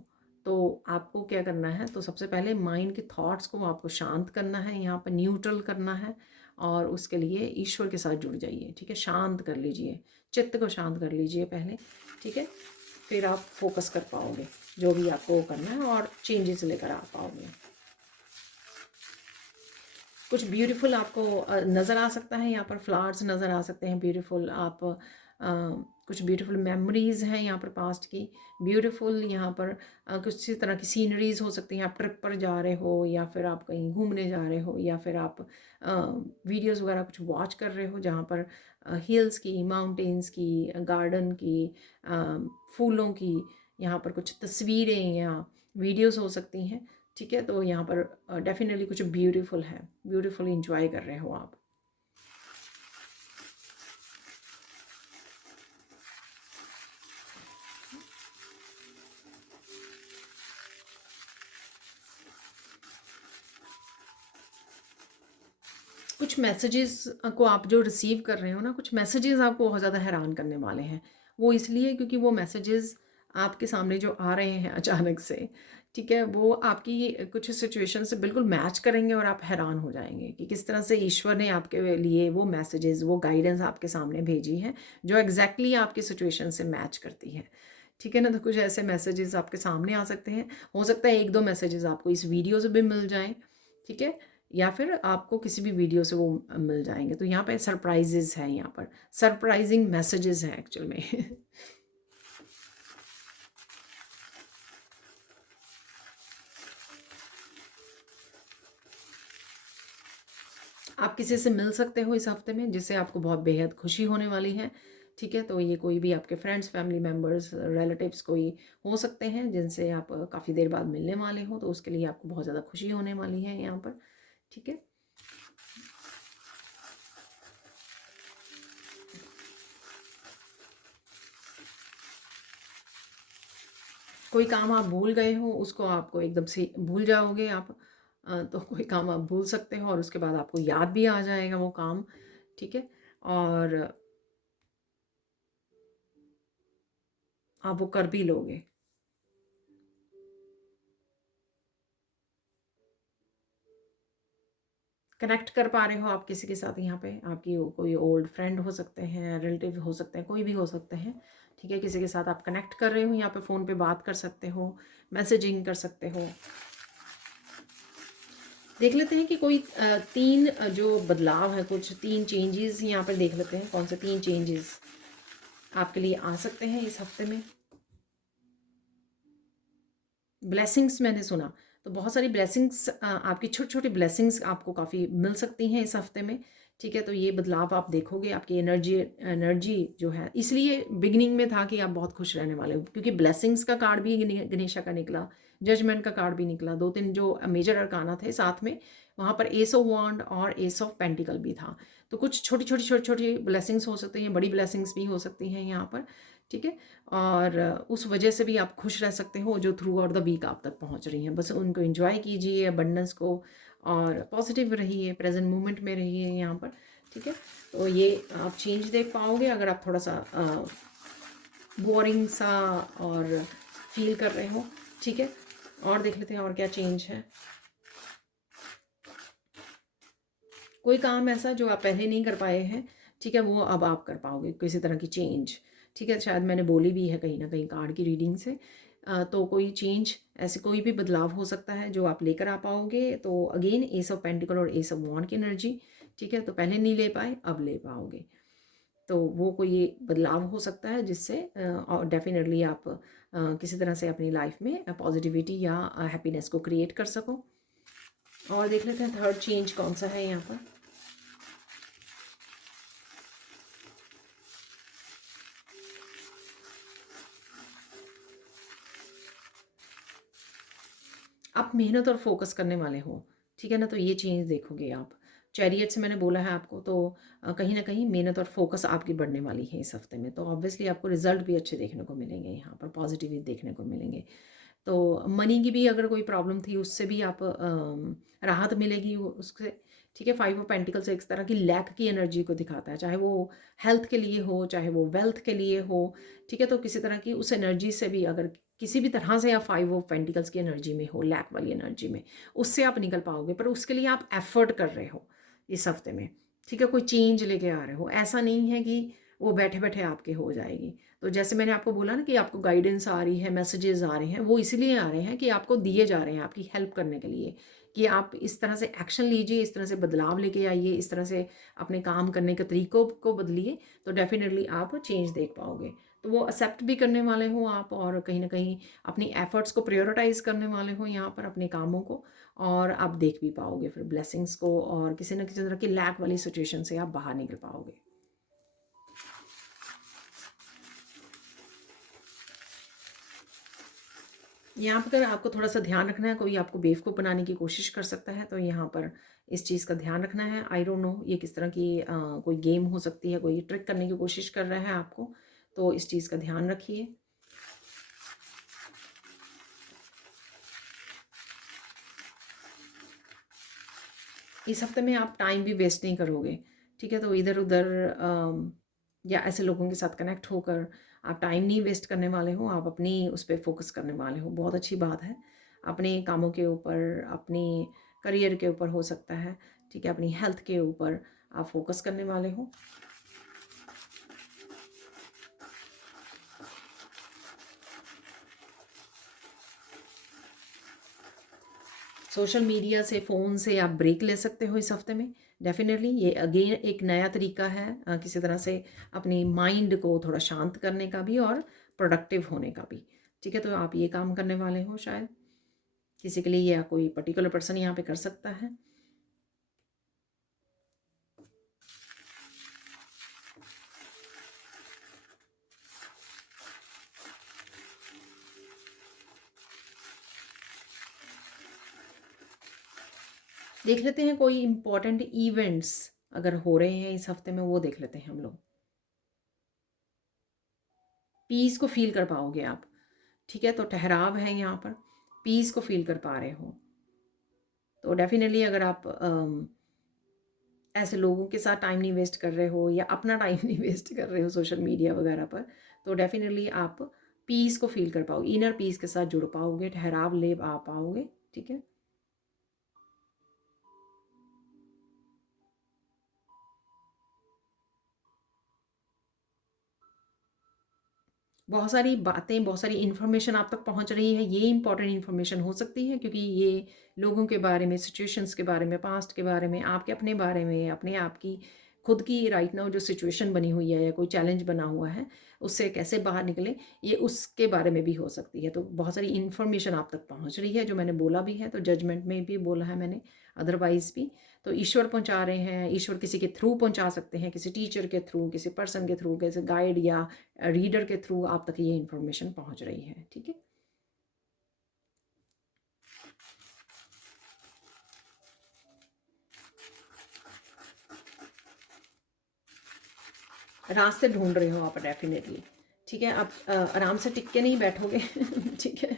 तो आपको क्या करना है, तो सबसे पहले माइंड के थॉट्स को आपको शांत करना है, यहाँ पर न्यूट्रल करना है, और उसके लिए ईश्वर के साथ जुड़ जाइए, ठीक है, शांत कर लीजिए, चित्त को शांत कर लीजिए पहले, ठीक है, फिर आप फोकस कर पाओगे जो भी आपको करना है और चेंजेस लेकर आ पाओगे। कुछ ब्यूटीफुल आपको नज़र आ सकता है, यहाँ पर फ्लावर्स नज़र आ सकते हैं ब्यूटीफुल, आप कुछ ब्यूटीफुल मेमोरीज़ हैं यहाँ पर पास्ट की, ब्यूटीफुल यहाँ पर कुछ तरह की सीनरीज़ हो सकती हैं। आप ट्रिप पर जा रहे हो या फिर आप कहीं घूमने जा रहे हो या फिर आप वीडियोज़ वगैरह कुछ वॉच कर रहे हो जहाँ पर हिल्स की, माउंटेन्स की, गार्डन की, फूलों की, यहाँ पर कुछ तस्वीरें या वीडियोज़ हो सकती हैं। ठीक है, तो यहाँ पर डेफिनेटली कुछ ब्यूटीफुल है, ब्यूटीफुल इंजॉय कर रहे हो आप। कुछ मैसेजेस को आप जो रिसीव कर रहे हो ना, कुछ मैसेजेस आपको बहुत ज़्यादा हैरान करने वाले हैं। वो इसलिए क्योंकि वो मैसेजेस आपके सामने जो आ रहे हैं अचानक से, ठीक है, वो आपकी कुछ सिचुएशन से बिल्कुल मैच करेंगे और आप हैरान हो जाएंगे कि किस तरह से ईश्वर ने आपके लिए वो मैसेजेस, वो गाइडेंस आपके सामने भेजी है जो एग्जैक्टली आपकी सिचुएशन से मैच करती है। ठीक है ना, तो कुछ ऐसे मैसेजेस आपके सामने आ सकते हैं। हो सकता है एक दो मैसेजेस आपको इस वीडियो से भी मिल जाएं, ठीक है, या फिर आपको किसी भी वीडियो से वो मिल जाएंगे। तो यहाँ पे सरप्राइजेस हैं, यहाँ पर सरप्राइजिंग मैसेजेस हैं एक्चुअल में। आप किसी से मिल सकते हो इस हफ्ते में जिससे आपको बहुत बेहद खुशी होने वाली है। ठीक है, तो ये कोई भी आपके फ्रेंड्स, फैमिली मेम्बर्स, रिलेटिव्स कोई हो सकते हैं जिनसे आप काफ़ी देर बाद मिलने वाले हो, तो उसके लिए आपको बहुत ज़्यादा खुशी होने वाली है यहाँ पर। ठीक है, कोई काम आप भूल गए हो उसको आपको एकदम से भूल जाओगे आप। तो कोई काम आप भूल सकते हो और उसके बाद आपको याद भी आ जाएगा वो काम। ठीक है, और आप वो कर भी लोगे। कनेक्ट कर पा रहे हो आप किसी के साथ, यहाँ पे आपकी कोई ओल्ड फ्रेंड हो सकते हैं, रिलेटिव हो सकते हैं, कोई भी हो सकते हैं। ठीक है, किसी के साथ आप कनेक्ट कर रहे हो, यहाँ पे फ़ोन पे बात कर सकते हो, मैसेजिंग कर सकते हो। देख लेते हैं कि कोई तीन जो बदलाव है, कुछ तीन चेंजेस यहाँ पर देख लेते हैं, कौन से तीन चेंजेस आपके लिए आ सकते हैं इस हफ्ते में। ब्लेसिंग्स मैंने सुना, तो बहुत सारी ब्लेसिंग्स, आपकी छोटी छोटी ब्लेसिंग्स आपको काफ़ी मिल सकती हैं इस हफ्ते में। ठीक है, तो ये बदलाव आप देखोगे, आपकी एनर्जी एनर्जी जो है, इसलिए बिगिनिंग में था कि आप बहुत खुश रहने वाले हो क्योंकि ब्लेसिंग्स का कार्ड भी गणेशा का निकला, जजमेंट का कार्ड भी निकला, दो तीन जो मेजर अरकाना थे साथ में, वहाँ पर एस ऑफ वॉन्ड और एस ऑफ पेंटिकल भी था। तो कुछ छोटी छोटी छोटी छोटी ब्लेसिंग्स हो सकती हैं, बड़ी ब्लेसिंग्स भी हो सकती हैं यहाँ पर। ठीक है, और उस वजह से भी आप खुश रह सकते हो जो थ्रू आउट द वीक आप तक पहुंच रही हैं। बस उनको एंजॉय कीजिए, अबंडेंस को, और पॉजिटिव रहिए, प्रेजेंट मोमेंट में रहिए यहाँ पर। ठीक है, तो ये आप चेंज देख पाओगे अगर आप थोड़ा सा बोरिंग सा और फील कर रहे हो। ठीक है, और देख लेते हैं और क्या चेंज है। कोई काम ऐसा जो आप पहले नहीं कर पाए हैं, ठीक है, वो अब आप कर पाओगे, किसी तरह की चेंज। ठीक है, शायद मैंने बोली भी है कहीं ना कहीं कार्ड की रीडिंग से। तो कोई चेंज, ऐसे कोई भी बदलाव हो सकता है जो आप लेकर आ पाओगे। तो अगेन एस ऑफ पेंटिकल और एस ऑफ वॉन्ड की एनर्जी। ठीक है, तो पहले नहीं ले पाए, अब ले पाओगे। तो वो कोई बदलाव हो सकता है जिससे और डेफिनेटली आप किसी तरह से अपनी लाइफ में पॉजिटिविटी या हैप्पीनेस को क्रिएट कर सको। और देख लेते हैं थर्ड चेंज कौन सा है यहाँ पर। आप मेहनत और फोकस करने वाले हो। ठीक है ना, तो ये चेंज देखोगे आप। चैरियट से मैंने बोला है आपको, तो कहीं ना कहीं मेहनत और फोकस आपकी बढ़ने वाली है इस हफ्ते में। तो ऑब्वियसली आपको रिजल्ट भी अच्छे देखने को मिलेंगे, यहाँ पर पॉजिटिव देखने को मिलेंगे। तो मनी की भी अगर कोई प्रॉब्लम थी उससे भी आप राहत मिलेगी उससे। ठीक है, फाइव ऑफ पेंटिकल्स एक तरह की लैक की एनर्जी को दिखाता है, चाहे वो हेल्थ के लिए हो, चाहे वो वेल्थ के लिए हो। ठीक है, तो किसी तरह की उस एनर्जी से भी अगर किसी भी तरह से आप फाइव ऑफ पेंटिकल्स की एनर्जी में हो, लैक वाली एनर्जी में, उससे आप निकल पाओगे। पर उसके लिए आप एफर्ट कर रहे हो इस हफ्ते में। ठीक है, कोई चेंज लेके आ रहे हो, ऐसा नहीं है कि वो बैठे बैठे आपके हो जाएगी। तो जैसे मैंने आपको बोला ना कि आपको गाइडेंस आ रही है, मैसेजेस आ रहे हैं, वो इसलिए आ रहे हैं कि आपको दिए जा रहे हैं आपकी हेल्प करने के लिए, कि आप इस तरह से एक्शन लीजिए, इस तरह से बदलाव लेके आइए, इस तरह से अपने काम करने के तरीक़ों को बदलिए, तो डेफ़िनेटली आप चेंज देख पाओगे। तो वो एक्सेप्ट भी करने वाले हो आप, और कहीं न कहीं अपनी एफ़र्ट्स को प्रायोरिटाइज़ करने वाले हो यहाँ पर, अपने कामों को, और आप देख भी पाओगे फिर ब्लेसिंग्स को, और किसी न किसी तरह की लैक वाली सिचुएशन से आप बाहर निकल पाओगे। यहाँ पर अगर आपको थोड़ा-सा ध्यान रखना है, कोई आपको बेवकूफ़ बनाने की कोशिश कर सकता है, तो यहाँ पर इस चीज़ का ध्यान रखना है। आई डोंट नो ये किस तरह की कोई गेम हो सकती है, कोई ट्रिक करने की कोशिश कर रहा है आपको, तो इस चीज़ का ध्यान रखिए। इस हफ्ते में आप टाइम भी वेस्ट नहीं करोगे, ठीक है? तो इधर-उधर या ऐसे लोगों के साथ कनेक्ट होकर आप टाइम नहीं वेस्ट करने वाले हो, आप अपनी उस पे फ़ोकस करने वाले हो, बहुत अच्छी बात है। अपने कामों के ऊपर, अपने करियर के ऊपर हो सकता है, ठीक है? अपनी हेल्थ के ऊपर आप फ़ोकस करने वाले हो। सोशल मीडिया से, फ़ोन से आप ब्रेक ले सकते हो इस हफ्ते में, डेफ़िनेटली ये अगेन एक नया तरीका है किसी तरह से अपनी माइंड को थोड़ा शांत करने का भी और प्रोडक्टिव होने का भी, ठीक है? तो आप ये काम करने वाले हो शायद, किसी के लिए या कोई पर्टिकुलर पर्सन यहाँ पे कर सकता है। देख लेते हैं कोई इम्पोर्टेंट इवेंट्स अगर हो रहे हैं इस हफ्ते में, वो देख लेते हैं हम लोग। पीस को फ़ील कर पाओगे आप, ठीक है? तो ठहराव है यहाँ पर, पीस को फ़ील कर पा रहे हो। तो डेफ़िनेटली अगर आप ऐसे लोगों के साथ टाइम नहीं वेस्ट कर रहे हो या अपना टाइम नहीं वेस्ट कर रहे हो सोशल मीडिया वगैरह पर, तो डेफ़िनेटली आप पीस को फ़ील कर पाओगे, इनर पीस के साथ जुड़ पाओगे, ठहराव ले आ पाओगे, ठीक है? बहुत सारी बातें, बहुत सारी इन्फॉर्मेशन आप तक पहुँच रही है, ये इम्पोर्टेंट इन्फॉर्मेशन हो सकती है, क्योंकि ये लोगों के बारे में, सिचुएशंस के बारे में, पास्ट के बारे में, आपके अपने बारे में, अपने आप की खुद की राइट नाउ जो सिचुएशन बनी हुई है या कोई चैलेंज बना हुआ है, उससे कैसे बाहर निकलें, ये उसके बारे में भी हो सकती है। तो बहुत सारी इन्फॉर्मेशन आप तक पहुँच रही है, जो मैंने बोला भी है, तो जजमेंट में भी बोला है मैंने, अदरवाइज़ भी। तो ईश्वर पहुँचा रहे हैं, ईश्वर किसी के थ्रू पहुँचा सकते हैं, किसी टीचर के थ्रू, किसी पर्सन के थ्रू, किसी गाइड या रीडर के थ्रू आप तक ये इन्फॉर्मेशन पहुंच रही है, ठीक है? रास्ते ढूंढ रहे हो आप डेफिनेटली, ठीक है? आप आराम से टिक के नहीं बैठोगे ठीक है?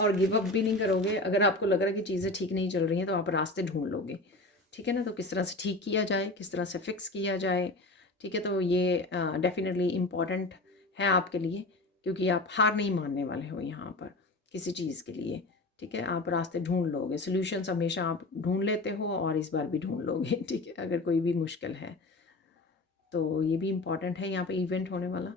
और गिव अप भी नहीं करोगे। अगर आपको लग रहा है कि चीज़ें ठीक नहीं चल रही हैं, तो आप रास्ते ढूंढ लोगे, ठीक है ना? तो किस तरह से ठीक किया जाए, किस तरह से फिक्स किया जाए, ठीक है? तो ये डेफिनेटली इम्पॉर्टेंट है आपके लिए, क्योंकि आप हार नहीं मानने वाले हो यहाँ पर किसी चीज़ के लिए, ठीक है? आप रास्ते ढूंढ लोगे, सॉल्यूशंस हमेशा आप ढूंढ लेते हो, और इस बार भी ढूंढ लोगे ठीक है? अगर कोई भी मुश्किल है, तो ये भी इम्पॉर्टेंट है यहाँ पे इवेंट होने वाला।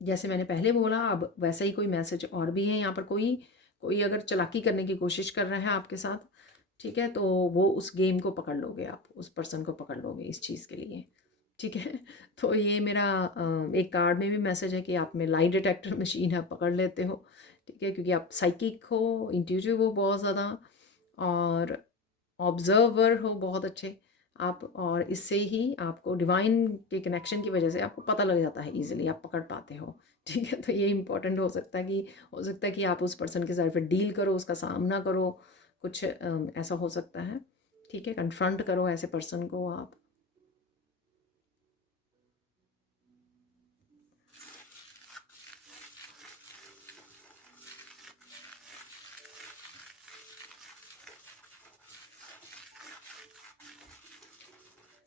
जैसे मैंने पहले बोला, अब वैसा ही कोई मैसेज और भी है यहाँ पर, कोई कोई अगर चालाकी करने की कोशिश कर रहा है आपके साथ, ठीक है? तो वो उस गेम को पकड़ लोगे आप, उस पर्सन को पकड़ लोगे इस चीज़ के लिए, ठीक है? तो ये मेरा एक कार्ड में भी मैसेज है कि आप में लाई डिटेक्टर मशीन आप पकड़ लेते हो, ठीक है? क्योंकि आप साइकिक हो, इंट्यूटिव हो बहुत ज़्यादा, और ऑब्जर्वर हो बहुत अच्छे आप, और इससे ही आपको डिवाइन के कनेक्शन की वजह से आपको पता लग जाता है, ईज़िली आप पकड़ पाते हो, ठीक है? तो ये इम्पोर्टेंट हो सकता है कि आप उस पर्सन के साथ फिर डील करो, उसका सामना करो, कुछ ऐसा हो सकता है, ठीक है? कन्फ्रंट करो ऐसे पर्सन को आप।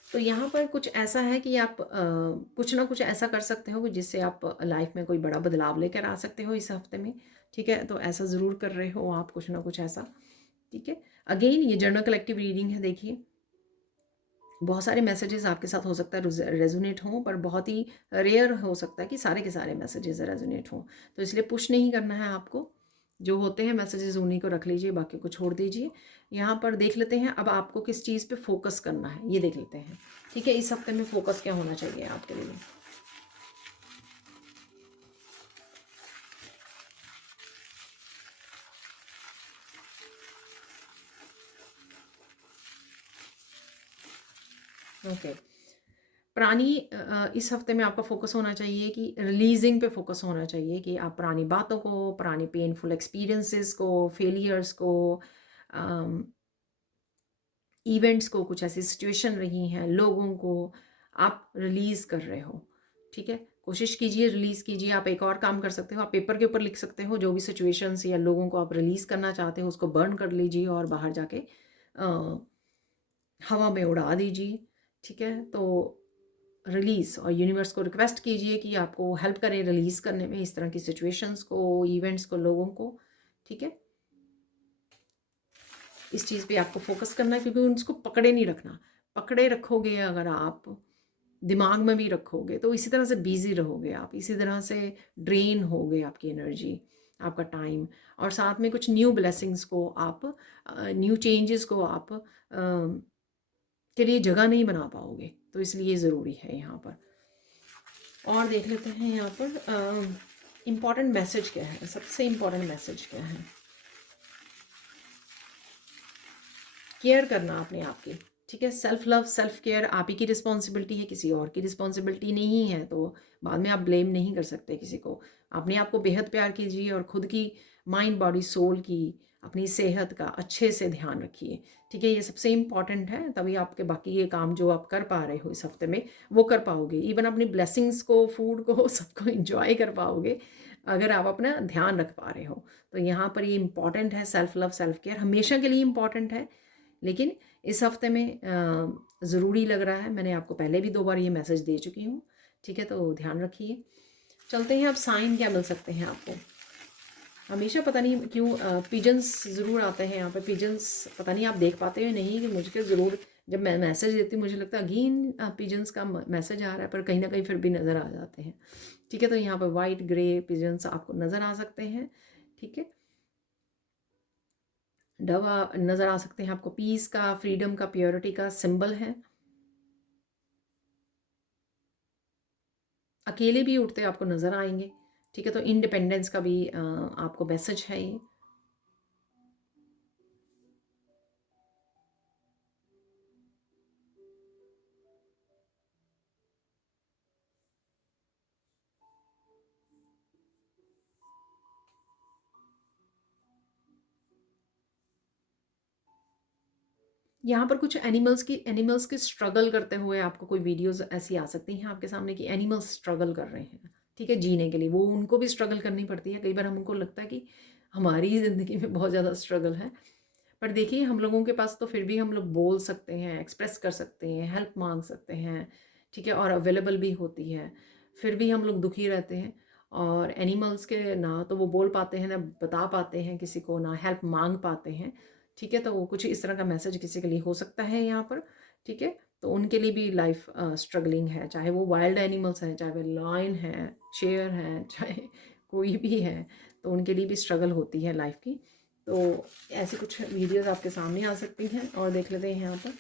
तो यहाँ पर कुछ ऐसा है कि आप कुछ ना कुछ ऐसा कर सकते हो कि जिससे आप लाइफ में कोई बड़ा बदलाव लेकर आ सकते हो इस हफ्ते में, ठीक है? तो ऐसा ज़रूर कर रहे हो आप, कुछ ना कुछ ऐसा, ठीक है? अगेन ये जनरल कलेक्टिव रीडिंग है, देखिए। बहुत सारे मैसेजेस आपके साथ हो सकता है रेजोनेट हों, पर बहुत ही रेयर हो सकता है कि सारे के सारे मैसेजेस रेजोनेट हों। तो इसलिए पुश नहीं करना है आपको, जो होते हैं मैसेजेस उन्हीं को रख लीजिए, बाकी को छोड़ दीजिए। यहाँ पर देख लेते हैं अब आपको किस चीज़ पे फोकस करना है, ये देख लेते हैं। ठीक है, इस हफ्ते में फोकस क्या होना चाहिए आपके लिए। ओके, इस हफ्ते में आपका फोकस होना चाहिए कि रिलीजिंग पे फोकस होना चाहिए, कि आप पुरानी बातों को, पुरानी पेनफुल एक्सपीरियंसेस को, फेलियर्स को, इवेंट्स को, कुछ ऐसी सिचुएशन रही हैं, लोगों को आप रिलीज़ कर रहे हो। ठीक है, कोशिश कीजिए, रिलीज़ कीजिए। आप एक और काम कर सकते हो, आप पेपर के ऊपर लिख सकते हो जो भी सिचुएशंस या लोगों को आप रिलीज़ करना चाहते हो, उसको बर्न कर लीजिए और बाहर जाके हवा में उड़ा दीजिए। ठीक है, तो रिलीज़, और यूनिवर्स को रिक्वेस्ट कीजिए कि आपको हेल्प करें रिलीज़ करने में इस तरह की सिचुएशंस को, इवेंट्स को, लोगों को। ठीक है, इस चीज़ पे आपको फोकस करना है, क्योंकि उसको पकड़े नहीं रखना। पकड़े रखोगे अगर आप, दिमाग में भी रखोगे, तो इसी तरह से बिजी रहोगे आप, इसी तरह से ड्रेन होगे आपकी एनर्जी, आपका टाइम, और साथ में कुछ न्यू ब्लेसिंग्स को आप, न्यू चेंजेस को आप के लिए जगह नहीं बना पाओगे। तो इसलिए ज़रूरी है यहाँ पर। और देख लेते हैं यहाँ पर इम्पॉर्टेंट मैसेज क्या है, सबसे इम्पॉर्टेंट मैसेज क्या है। केयर करना अपने आप की। ठीक है, सेल्फ लव, सेल्फ केयर आप ही की रिस्पॉन्सिबिलिटी है, किसी और की रिस्पॉन्सिबिलिटी नहीं है। तो बाद में आप ब्लेम नहीं कर सकते किसी को। अपने आप को बेहद प्यार कीजिए और ख़ुद की माइंड, बॉडी, सोल की, अपनी सेहत का अच्छे से ध्यान रखिए। ठीक है, ये सबसे इम्पॉर्टेंट है, तभी आपके बाकी ये काम जो आप कर पा रहे हो इस हफ्ते में वो कर पाओगे। इवन अपनी ब्लेसिंग्स को, फूड को, सबको इंजॉय कर पाओगे अगर आप अपना ध्यान रख पा रहे हो। तो यहाँ पर ये इम्पॉर्टेंट है, सेल्फ लव, सेल्फ केयर हमेशा के लिए इम्पॉर्टेंट है, लेकिन इस हफ्ते में ज़रूरी लग रहा है। मैंने आपको पहले भी 2 बार ये मैसेज दे चुकी हूँ। ठीक है, तो ध्यान रखिए। चलते हैं अब, साइन क्या मिल सकते हैं आपको। हमेशा पता नहीं क्यों पिजन्स ज़रूर आते हैं यहाँ पे। पिजन्स पता नहीं आप देख पाते हो नहीं, कि मुझे ज़रूर जब मैं मैसेज देती हूँ मुझे लगता है अगेन पिजन्स का मैसेज आ रहा है, पर कहीं ना कहीं फिर भी नज़र आ जाते हैं। ठीक है, तो यहाँ पर वाइट ग्रे पिजन्स आपको नज़र आ सकते हैं। ठीक है, डव नज़र आ सकते हैं आपको, पीस का, फ्रीडम का, प्योरिटी का सिंबल है। अकेले भी उठते आपको नज़र आएंगे। ठीक है, तो इंडिपेंडेंस का भी आपको मैसेज है ये। यहाँ पर कुछ एनिमल्स की स्ट्रगल करते हुए आपको कोई वीडियोस ऐसी आ सकती हैं आपके सामने, कि एनिमल्स स्ट्रगल कर रहे हैं। ठीक है, जीने के लिए वो उनको भी स्ट्रगल करनी पड़ती है। कई बार हमको लगता है कि हमारी ज़िंदगी में बहुत ज़्यादा स्ट्रगल है, पर देखिए हम लोगों के पास तो फिर भी हम लोग बोल सकते हैं, एक्सप्रेस कर सकते हैं, हेल्प मांग सकते हैं। ठीक है, और अवेलेबल भी होती है। फिर भी हम लोग दुखी रहते हैं। और एनिमल्स के ना तो वो बोल पाते हैं, ना बता पाते हैं किसी को, ना हेल्प मांग पाते हैं। ठीक है, तो वो कुछ इस तरह का मैसेज किसी के लिए हो सकता है यहाँ पर। ठीक है, तो उनके लिए भी लाइफ स्ट्रगलिंग है, चाहे वो वाइल्ड एनिमल्स हैं, चाहे वो लायन है, शेयर हैं, चाहे कोई भी है, तो उनके लिए भी स्ट्रगल होती है लाइफ की। तो ऐसी कुछ वीडियोस आपके सामने आ सकती हैं। और देख लेते हैं यहाँ पर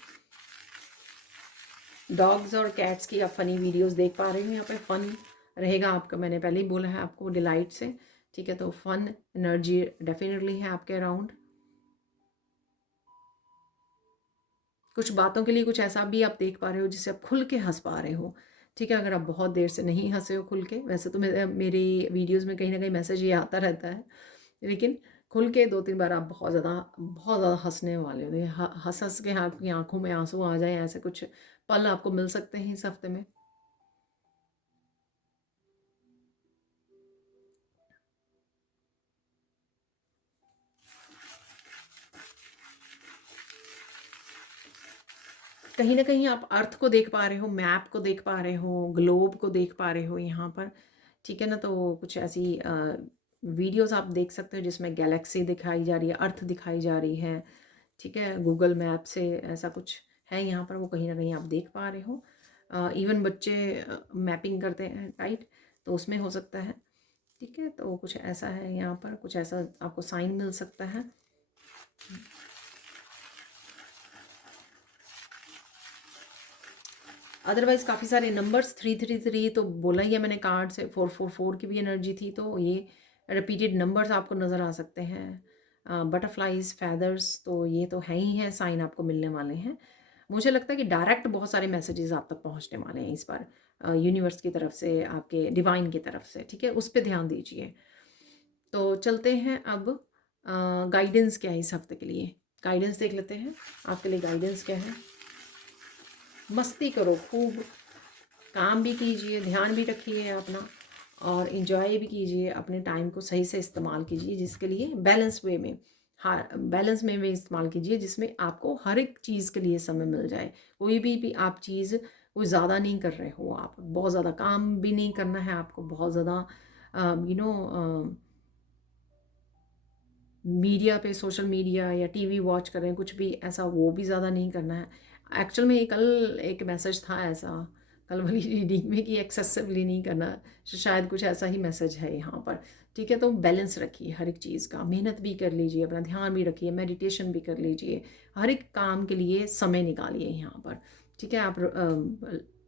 डॉग्स और कैट्स की आप फ़नी वीडियोस देख पा रहे हो। यहाँ पे फ़न रहेगा आपका, मैंने पहले ही बोला है आपको, डिलाइट से। ठीक है, तो फन एनर्जी डेफिनेटली है आपके अराउंड। कुछ बातों के लिए कुछ ऐसा भी आप देख पा रहे हो जिससे आप खुल के हंस पा रहे हो। ठीक है, अगर आप बहुत देर से नहीं हंसे हो खुल के, वैसे तो मेरी वीडियोस में कहीं ना कहीं मैसेज ये आता रहता है, लेकिन खुल के 2-3 बार आप बहुत ज़्यादा हंसने वाले हो। हंस हंस के आपकी आंखों में आंसू आ जाए, ऐसे कुछ पल आपको मिल सकते हैं इस हफ्ते में। कहीं न कहीं आप अर्थ को देख पा रहे हो, मैप को देख पा रहे हो, ग्लोब को देख पा रहे हो यहाँ पर। ठीक है ना, तो कुछ ऐसी वीडियोस आप देख सकते हो जिसमें गैलेक्सी दिखाई जा रही है, अर्थ दिखाई जा रही है। ठीक है, गूगल मैप से ऐसा कुछ है यहाँ पर, वो कहीं ना कहीं आप देख पा रहे हो। इवन बच्चे मैपिंग करते हैं टाइट, तो उसमें हो सकता है। ठीक है, तो कुछ ऐसा है यहाँ पर, कुछ ऐसा आपको साइन मिल सकता है। अदरवाइज काफ़ी सारे नंबर्स 333 तो बोला ही है मैंने, कार्ड से 444 की भी एनर्जी थी, तो ये रिपीटेड नंबर्स आपको नज़र आ सकते हैं। बटरफ्लाइज, फैदर्स, तो ये तो है ही है, साइन आपको मिलने वाले हैं। मुझे लगता है कि डायरेक्ट बहुत सारे मैसेजेस आप तक पहुंचने वाले हैं इस बार, यूनिवर्स की तरफ से, आपके डिवाइन की तरफ से। ठीक है, उस पर ध्यान दीजिए। तो चलते हैं अब गाइडेंस क्या है इस हफ्ते के लिए। गाइडेंस देख लेते हैं आपके लिए, गाइडेंस क्या है। मस्ती करो खूब, काम भी कीजिए, ध्यान भी रखिए अपना, और इन्जॉय भी कीजिए, अपने टाइम को सही से इस्तेमाल कीजिए, जिसके लिए बैलेंस वे में, हाँ बैलेंस में इस्तेमाल कीजिए, जिसमें आपको हर एक चीज़ के लिए समय मिल जाए। कोई भी आप चीज़ कोई ज़्यादा नहीं कर रहे हो, आप बहुत ज़्यादा काम भी नहीं करना है आपको, बहुत ज़्यादा मीडिया पे, सोशल मीडिया या टीवी वॉच करें, कुछ भी ऐसा वो भी ज़्यादा नहीं करना है। एक्चुअल में कल एक मैसेज था ऐसा, कल वाली रीडिंग में, कि एक्सेसिवली नहीं करना, शायद कुछ ऐसा ही मैसेज है यहाँ पर। ठीक है, तो बैलेंस रखिए हर एक चीज़ का, मेहनत भी कर लीजिए, अपना ध्यान भी रखिए, मेडिटेशन भी कर लीजिए, हर एक काम के लिए समय निकालिए यहाँ पर। ठीक है, आप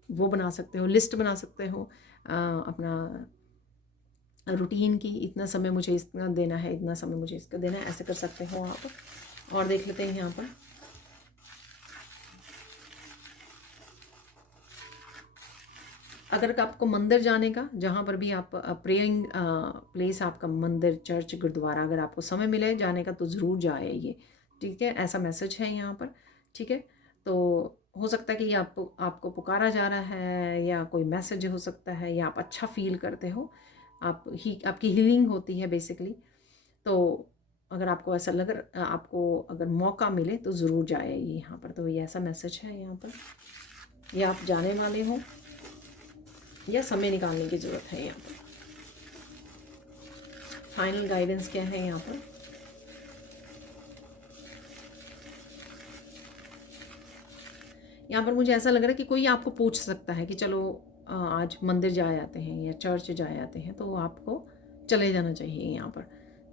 वो बना सकते हो, लिस्ट बना सकते हो अपना रूटीन की, इतना समय मुझे इतना देना है, इतना समय मुझे इसका देना है, ऐसे कर सकते हो आप। और देख लेते हैं यहाँ पर, अगर आपको मंदिर जाने का, जहाँ पर भी आप प्रेइंग प्लेस, आपका मंदिर, चर्च, गुरुद्वारा, अगर आपको समय मिले जाने का तो ज़रूर जाइए। ठीक है, ऐसा मैसेज है यहाँ पर। ठीक है, तो हो सकता है कि ये आपको पुकारा जा रहा है, या कोई मैसेज हो सकता है, या आप अच्छा फील करते हो, आपकी हीलिंग होती है बेसिकली। तो अगर आपको ऐसा आपको अगर मौका मिले तो ज़रूर जाइए यहाँ पर। तो ये ऐसा मैसेज है यहाँ पर, या आप जाने वाले हो, या समय निकालने की ज़रूरत है यहाँ पर। फाइनल गाइडेंस क्या है यहाँ पर। यहाँ पर मुझे ऐसा लग रहा है कि कोई आपको पूछ सकता है कि चलो आज मंदिर जा आते हैं या चर्च जा आते हैं, तो आपको चले जाना चाहिए यहाँ पर।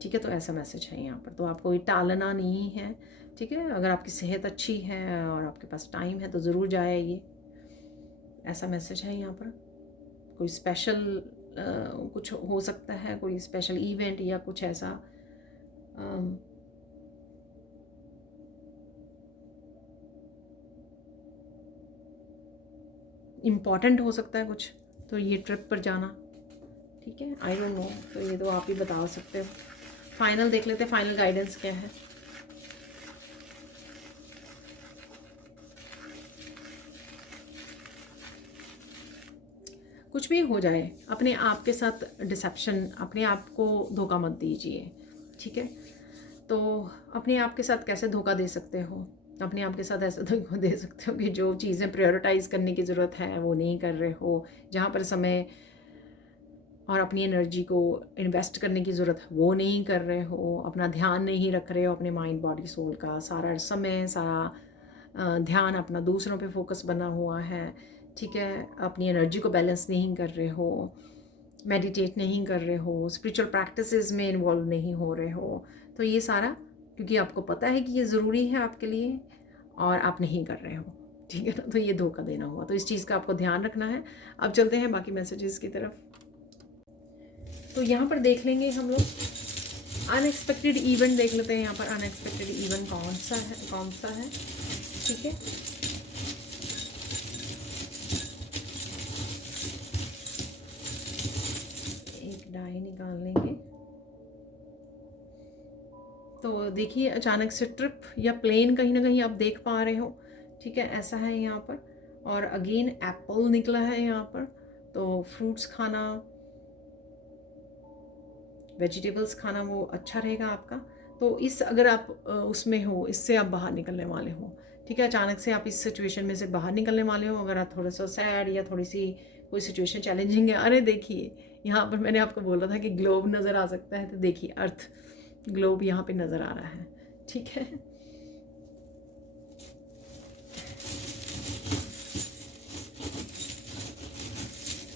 ठीक है, तो ऐसा मैसेज है यहाँ पर, तो आपको ये टालना नहीं है। ठीक है, अगर आपकी सेहत अच्छी है और आपके पास टाइम है तो ज़रूर जाइए, ऐसा मैसेज है यहाँ पर। कोई स्पेशल कुछ हो सकता है, कोई स्पेशल इवेंट या कुछ ऐसा इम्पॉर्टेंट हो सकता है कुछ, तो ये ट्रिप पर जाना। ठीक है, आई डोंट नो, तो ये तो आप ही बता सकते हो। फाइनल देख लेते हैं, फाइनल गाइडेंस क्या है। कुछ भी हो जाए, अपने आप के साथ डिसेप्शन, अपने आप को धोखा मत दीजिए। ठीक है, तो अपने आप के साथ कैसे धोखा दे सकते हो, अपने आप के साथ ऐसे धोखा दे सकते हो कि जो चीज़ें प्रायोरिटाइज़ करने की ज़रूरत है वो नहीं कर रहे हो, जहाँ पर समय और अपनी एनर्जी को इन्वेस्ट करने की ज़रूरत है वो नहीं कर रहे हो, अपना ध्यान नहीं रख रहे हो, अपने माइंड बॉडी सोल का सारा समय, सारा ध्यान अपना दूसरों पे फोकस बना हुआ है। ठीक है, अपनी एनर्जी को बैलेंस नहीं कर रहे हो, मेडिटेट नहीं कर रहे हो, स्पिरिचुअल प्रैक्टिसेस में इन्वॉल्व नहीं हो रहे हो, तो ये सारा क्योंकि आपको पता है कि ये ज़रूरी है आपके लिए और आप नहीं कर रहे हो। ठीक है ना, तो ये धोखा देना हुआ, तो इस चीज़ का आपको ध्यान रखना है। अब चलते हैं बाकी मैसेजेस की तरफ। तो यहाँ पर देख लेंगे हम लोग अनएक्सपेक्टेड इवेंट, देख लेते हैं यहाँ पर अनएक्सपेक्टेड इवेंट कौन सा है। ठीक है, एक डाई निकाल लेंगे। तो देखिए, अचानक से ट्रिप या प्लेन कहीं ना कहीं आप देख पा रहे हो। ठीक है, ऐसा है यहाँ पर। और अगेन एप्पल निकला है यहाँ पर, तो फ्रूट्स खाना, वेजिटेबल्स खाना वो अच्छा रहेगा आपका। तो अगर आप उसमें हो, इससे आप बाहर निकलने वाले हो। ठीक है, अचानक से आप इस सिचुएशन में से बाहर निकलने वाले हो। अगर आप थोड़ा सा सैड या थोड़ी सी कोई सिचुएशन चैलेंजिंग है, अरे देखिए यहाँ पर मैंने आपको बोला था कि ग्लोब नज़र आ सकता है, तो देखिए अर्थ ग्लोब यहाँ पे नज़र आ रहा है। ठीक है,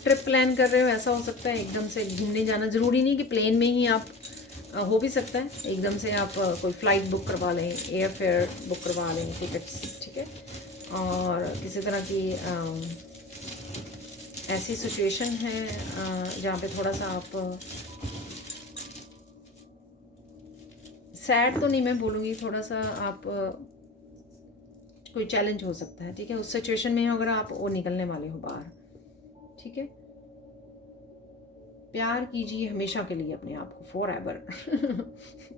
ट्रिप प्लान कर रहे हो, ऐसा हो सकता है एकदम से घूमने जाना। ज़रूरी नहीं कि प्लेन में ही आप हो भी सकता है एकदम से आप कोई फ़्लाइट बुक करवा लें, एयर फेयर बुक करवा लें, टिकट्स, ठीक है। और किसी तरह की ऐसी सिचुएशन है जहाँ पे थोड़ा सा आप सैड तो नहीं मैं बोलूँगी, थोड़ा सा आप कोई चैलेंज हो सकता है, ठीक है। उस सिचुएशन में अगर आप वो निकलने वाले हो बाहर, ठीक है। प्यार कीजिए हमेशा के लिए अपने आप को, फॉर एवर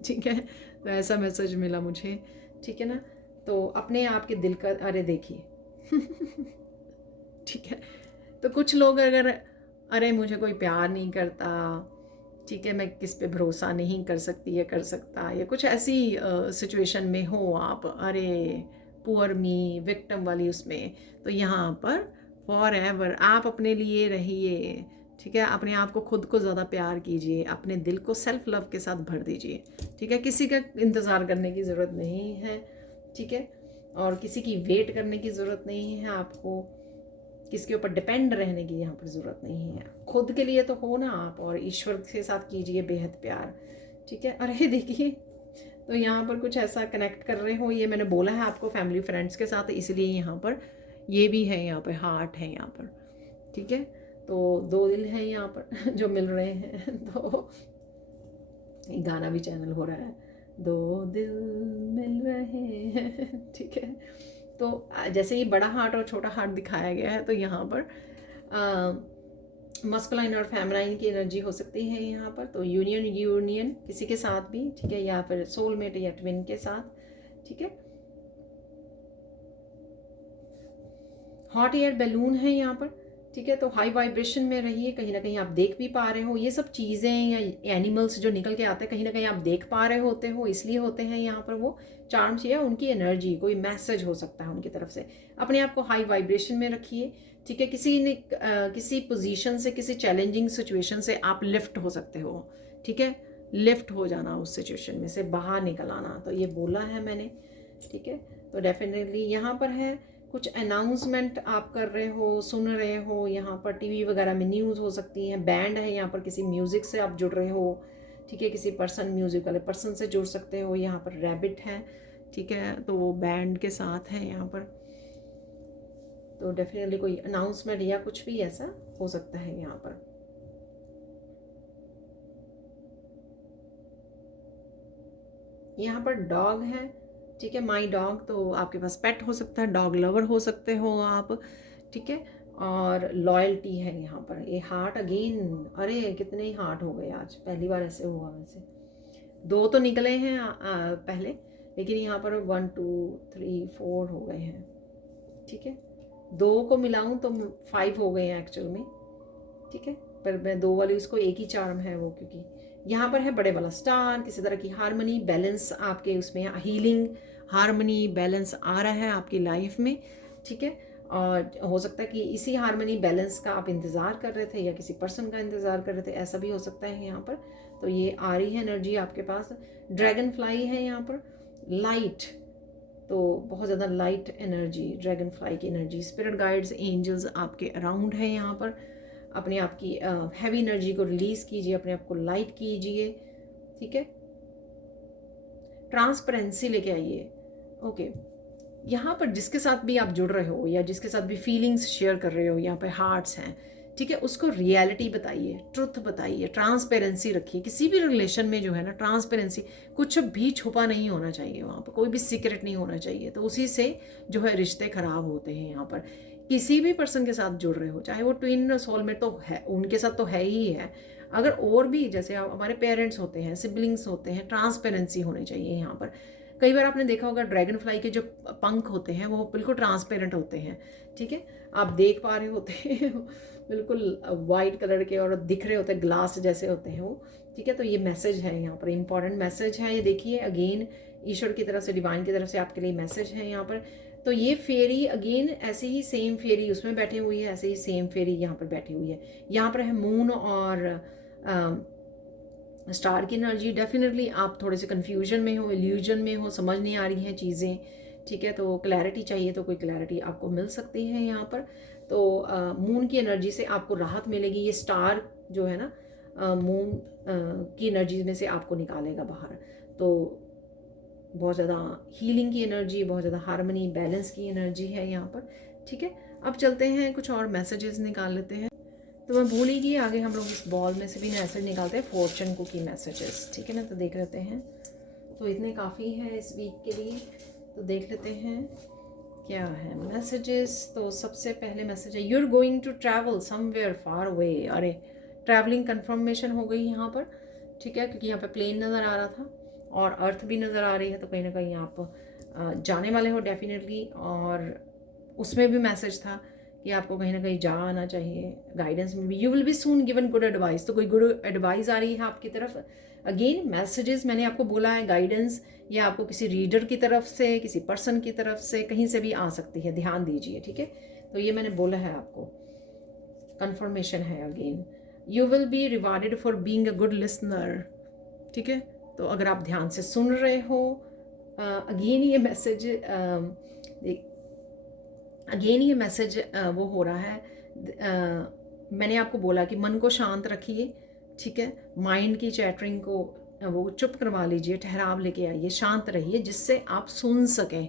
ठीक है। तो ऐसा मैसेज मिला मुझे, ठीक है ना। तो अपने आप के दिल का अरे देखिए ठीक है। तो कुछ लोग अगर अरे मुझे कोई प्यार नहीं करता, ठीक है, मैं किस पे भरोसा नहीं कर सकती या कर सकता, या कुछ ऐसी सिचुएशन में हो आप, अरे पुअर मी विक्टिम वाली उसमें, तो यहाँ पर फॉर एवर आप अपने लिए रहिए, ठीक है। अपने आप को खुद को ज़्यादा प्यार कीजिए, अपने दिल को सेल्फ लव के साथ भर दीजिए, ठीक है। किसी का इंतज़ार करने की ज़रूरत नहीं है, ठीक है। और किसी की वेट करने की ज़रूरत नहीं है आपको, किसके ऊपर डिपेंड रहने की यहाँ पर ज़रूरत नहीं है। खुद के लिए तो हो ना आप, और ईश्वर के साथ कीजिए बेहद प्यार, ठीक है। अरे देखिए, तो यहाँ पर कुछ ऐसा कनेक्ट कर रहे हो, ये मैंने बोला है आपको फैमिली फ्रेंड्स के साथ, इसलिए यहाँ पर ये भी है, यहाँ पर हार्ट है यहाँ पर, ठीक है। तो 2 दिल हैं यहाँ पर जो मिल रहे हैं। तो एक गाना भी चैनल हो रहा है, 2 दिल मिल रहे हैं ठीक है। तो जैसे ये बड़ा हार्ट और छोटा हार्ट दिखाया गया है, तो यहाँ पर मस्कुलाइन और फेमिनाइन की एनर्जी हो सकती है यहाँ पर। तो यूनियन किसी के साथ भी, ठीक है, या फिर सोलमेट या ट्विन के साथ, ठीक है। हॉट एयर बैलून है यहाँ पर, ठीक है। तो हाई वाइब्रेशन में रहिए, कहीं ना कहीं आप देख भी पा रहे हो ये सब चीज़ें या एनिमल्स जो निकल के आते हैं, कहीं ना कहीं आप देख पा रहे होते हो, इसलिए होते हैं यहाँ पर वो चार्म्स, या उनकी एनर्जी, कोई मैसेज हो सकता है उनकी तरफ से। अपने आप को हाई वाइब्रेशन में रखिए, ठीक है। किसी पोजीशन से, किसी चैलेंजिंग सिचुएशन से आप लिफ्ट हो सकते हो, ठीक है। लिफ्ट हो जाना उस सिचुएशन में से, बाहर निकल आना, तो ये बोला है मैंने, ठीक है। तो डेफिनेटली यहाँ पर है कुछ अनाउंसमेंट आप कर रहे हो, सुन रहे हो, यहाँ पर टीवी वगैरह में न्यूज़ हो सकती है, बैंड है यहाँ पर, किसी म्यूज़िक से आप जुड़ रहे हो, ठीक है। किसी पर्सन, म्यूज़िक वाले पर्सन से जुड़ सकते हो। यहाँ पर रैबिट है, ठीक है, तो वो बैंड के साथ है यहाँ पर। तो डेफिनेटली कोई अनाउंसमेंट या कुछ भी ऐसा हो सकता है यहाँ पर। यहाँ पर डॉग है, ठीक है, माई डॉग, तो आपके पास पेट हो सकता है, डॉग लवर हो सकते हो आप, ठीक है। और लॉयल्टी है यहाँ पर। ये हार्ट अगेन, अरे कितने ही हार्ट हो गए आज, पहली बार ऐसे हुआ। वैसे 2 तो निकले हैं पहले, लेकिन यहाँ पर 1 2 3 4 हो गए हैं, ठीक है। 2 को मिलाऊं तो 5 हो गए हैं एक्चुअल में, ठीक है। पर मैं 2 वाली उसको एक ही चार्म है वो, क्योंकि यहाँ पर है बड़े वाला स्टार, किसी तरह की हारमनी बैलेंस आपके उसमें, हीलिंग हारमनी बैलेंस आ रहा है आपकी लाइफ में, ठीक है। और हो सकता है कि इसी हारमनी बैलेंस का आप इंतज़ार कर रहे थे, या किसी पर्सन का इंतज़ार कर रहे थे, ऐसा भी हो सकता है यहाँ पर। तो ये आ रही है एनर्जी आपके पास। ड्रैगन फ्लाई है यहाँ पर, लाइट, तो बहुत ज़्यादा लाइट एनर्जी, ड्रैगन फ्लाई की एनर्जी। स्पिरिट गाइड्स, एंजल्स आपके अराउंड है यहाँ पर। अपने आप की हैवी एनर्जी को रिलीज़ कीजिए, अपने आप को लाइट कीजिए, ठीक है। ट्रांसपेरेंसी लेके आइए, ओके। यहाँ पर जिसके साथ भी आप जुड़ रहे हो, या जिसके साथ भी फीलिंग्स शेयर कर रहे हो, यहाँ पे हार्ट्स हैं, ठीक है, उसको रियलिटी बताइए, ट्रुथ बताइए, ट्रांसपेरेंसी रखिए। किसी भी रिलेशन में जो है ना, ट्रांसपेरेंसी, कुछ भी छुपा नहीं होना चाहिए, वहाँ पर कोई भी सीक्रेट नहीं होना चाहिए। तो उसी से जो है रिश्ते खराब होते हैं। यहाँ पर किसी भी पर्सन के साथ जुड़ रहे हो, चाहे वो ट्विन सोलमेट तो है, उनके साथ तो है ही है, अगर और भी जैसे हमारे पेरेंट्स होते हैं, सिबलिंग्स होते हैं, ट्रांसपेरेंसी होनी चाहिए यहाँ पर। कई बार आपने देखा होगा ड्रैगन फ्लाई के जो पंख होते हैं वो बिल्कुल ट्रांसपेरेंट होते हैं, ठीक है। आप देख पा रहे होते हैं बिल्कुल वाइट कलर के, और दिख रहे होते हैं, ग्लास जैसे होते हैं वो, ठीक है। तो ये मैसेज है यहाँ पर, इंपॉर्टेंट मैसेज है ये। देखिए अगेन, ईश्वर की तरफ से, डिवाइन की तरफ से आपके लिए मैसेज है यहाँ पर। तो ये फेरी अगेन ऐसे ही सेम फेरी उसमें बैठी हुई है, ऐसे ही सेम फेरी यहाँ पर बैठी हुई है। यहाँ पर है मून और स्टार की एनर्जी। डेफिनेटली आप थोड़े से कन्फ्यूजन में हो, इल्यूजन में हो, समझ नहीं आ रही हैं चीज़ें, ठीक है। तो क्लैरिटी चाहिए, तो कोई क्लैरिटी आपको मिल सकती है यहाँ पर। तो मून की एनर्जी से आपको राहत मिलेगी। ये स्टार जो है ना मून की एनर्जी में से आपको निकालेगा बाहर। तो बहुत ज़्यादा हीलिंग की एनर्जी, बहुत ज़्यादा हार्मनी, बैलेंस की एनर्जी है यहाँ पर। ठीक है, अब चलते हैं कुछ और मैसेजेस निकाल लेते हैं। तो मैं भूल ही गई, आगे हम लोग इस बॉल में से भी मैसेज निकालते हैं, फॉर्चून कुकी मैसेजेस। ठीक है ना, तो देख लेते हैं। तो इतने काफ़ी हैं इस वीक के लिए, तो देख लेते हैं क्या है मैसेजेस। तो सबसे पहले मैसेज है, you are going to travel somewhere far away. अरे ट्रैवलिंग कंफर्मेशन हो गई यहाँ पर। ठीक है, क्योंकि यहाँ पे प्लेन नज़र आ रहा था और अर्थ भी नज़र आ रही है, तो कहीं ना कहीं आप जाने वाले हो डेफिनेटली। और उसमें भी मैसेज था कि आपको कहीं ना कहीं जा आना चाहिए। गाइडेंस में भी, you will be soon given good advice, तो कोई गुड एडवाइस आ रही है आपकी तरफ। अगेन मैसेजेस मैंने आपको बोला है, गाइडेंस या आपको किसी रीडर की तरफ से, किसी पर्सन की तरफ से, कहीं से भी आ सकती है, ध्यान दीजिए। ठीक है, तो ये मैंने बोला है आपको, कंफर्मेशन है। Again you will be rewarded for being a good listener. ठीक है, तो अगर आप ध्यान से सुन रहे हो, अगेन ये मैसेज वो हो रहा है। मैंने आपको बोला कि मन को शांत रखिए। ठीक है, माइंड की चैटरिंग को वो चुप करवा लीजिए, ठहराव लेके आइए, शांत रहिए, जिससे आप सुन सकें।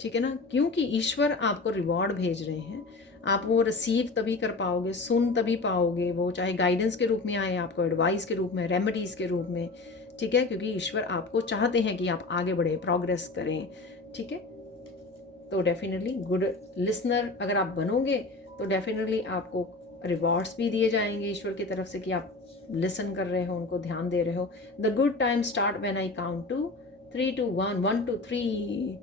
ठीक है ना, क्योंकि ईश्वर आपको रिवॉर्ड भेज रहे हैं। आप वो रिसीव तभी कर पाओगे, सुन तभी पाओगे, वो चाहे गाइडेंस के रूप में आए, आपको एडवाइस के रूप में, रेमेडीज़ के रूप में। ठीक है, क्योंकि ईश्वर आपको चाहते हैं कि आप आगे बढ़े, प्रोग्रेस करें। ठीक है, तो डेफिनेटली गुड लिसनर अगर आप बनोगे तो डेफिनेटली आपको रिवॉर्ड्स भी दिए जाएंगे ईश्वर की तरफ से कि आप लिसन कर रहे हो, उनको ध्यान दे रहे हो। The good time start when I count to 3 2 1 1 2 3।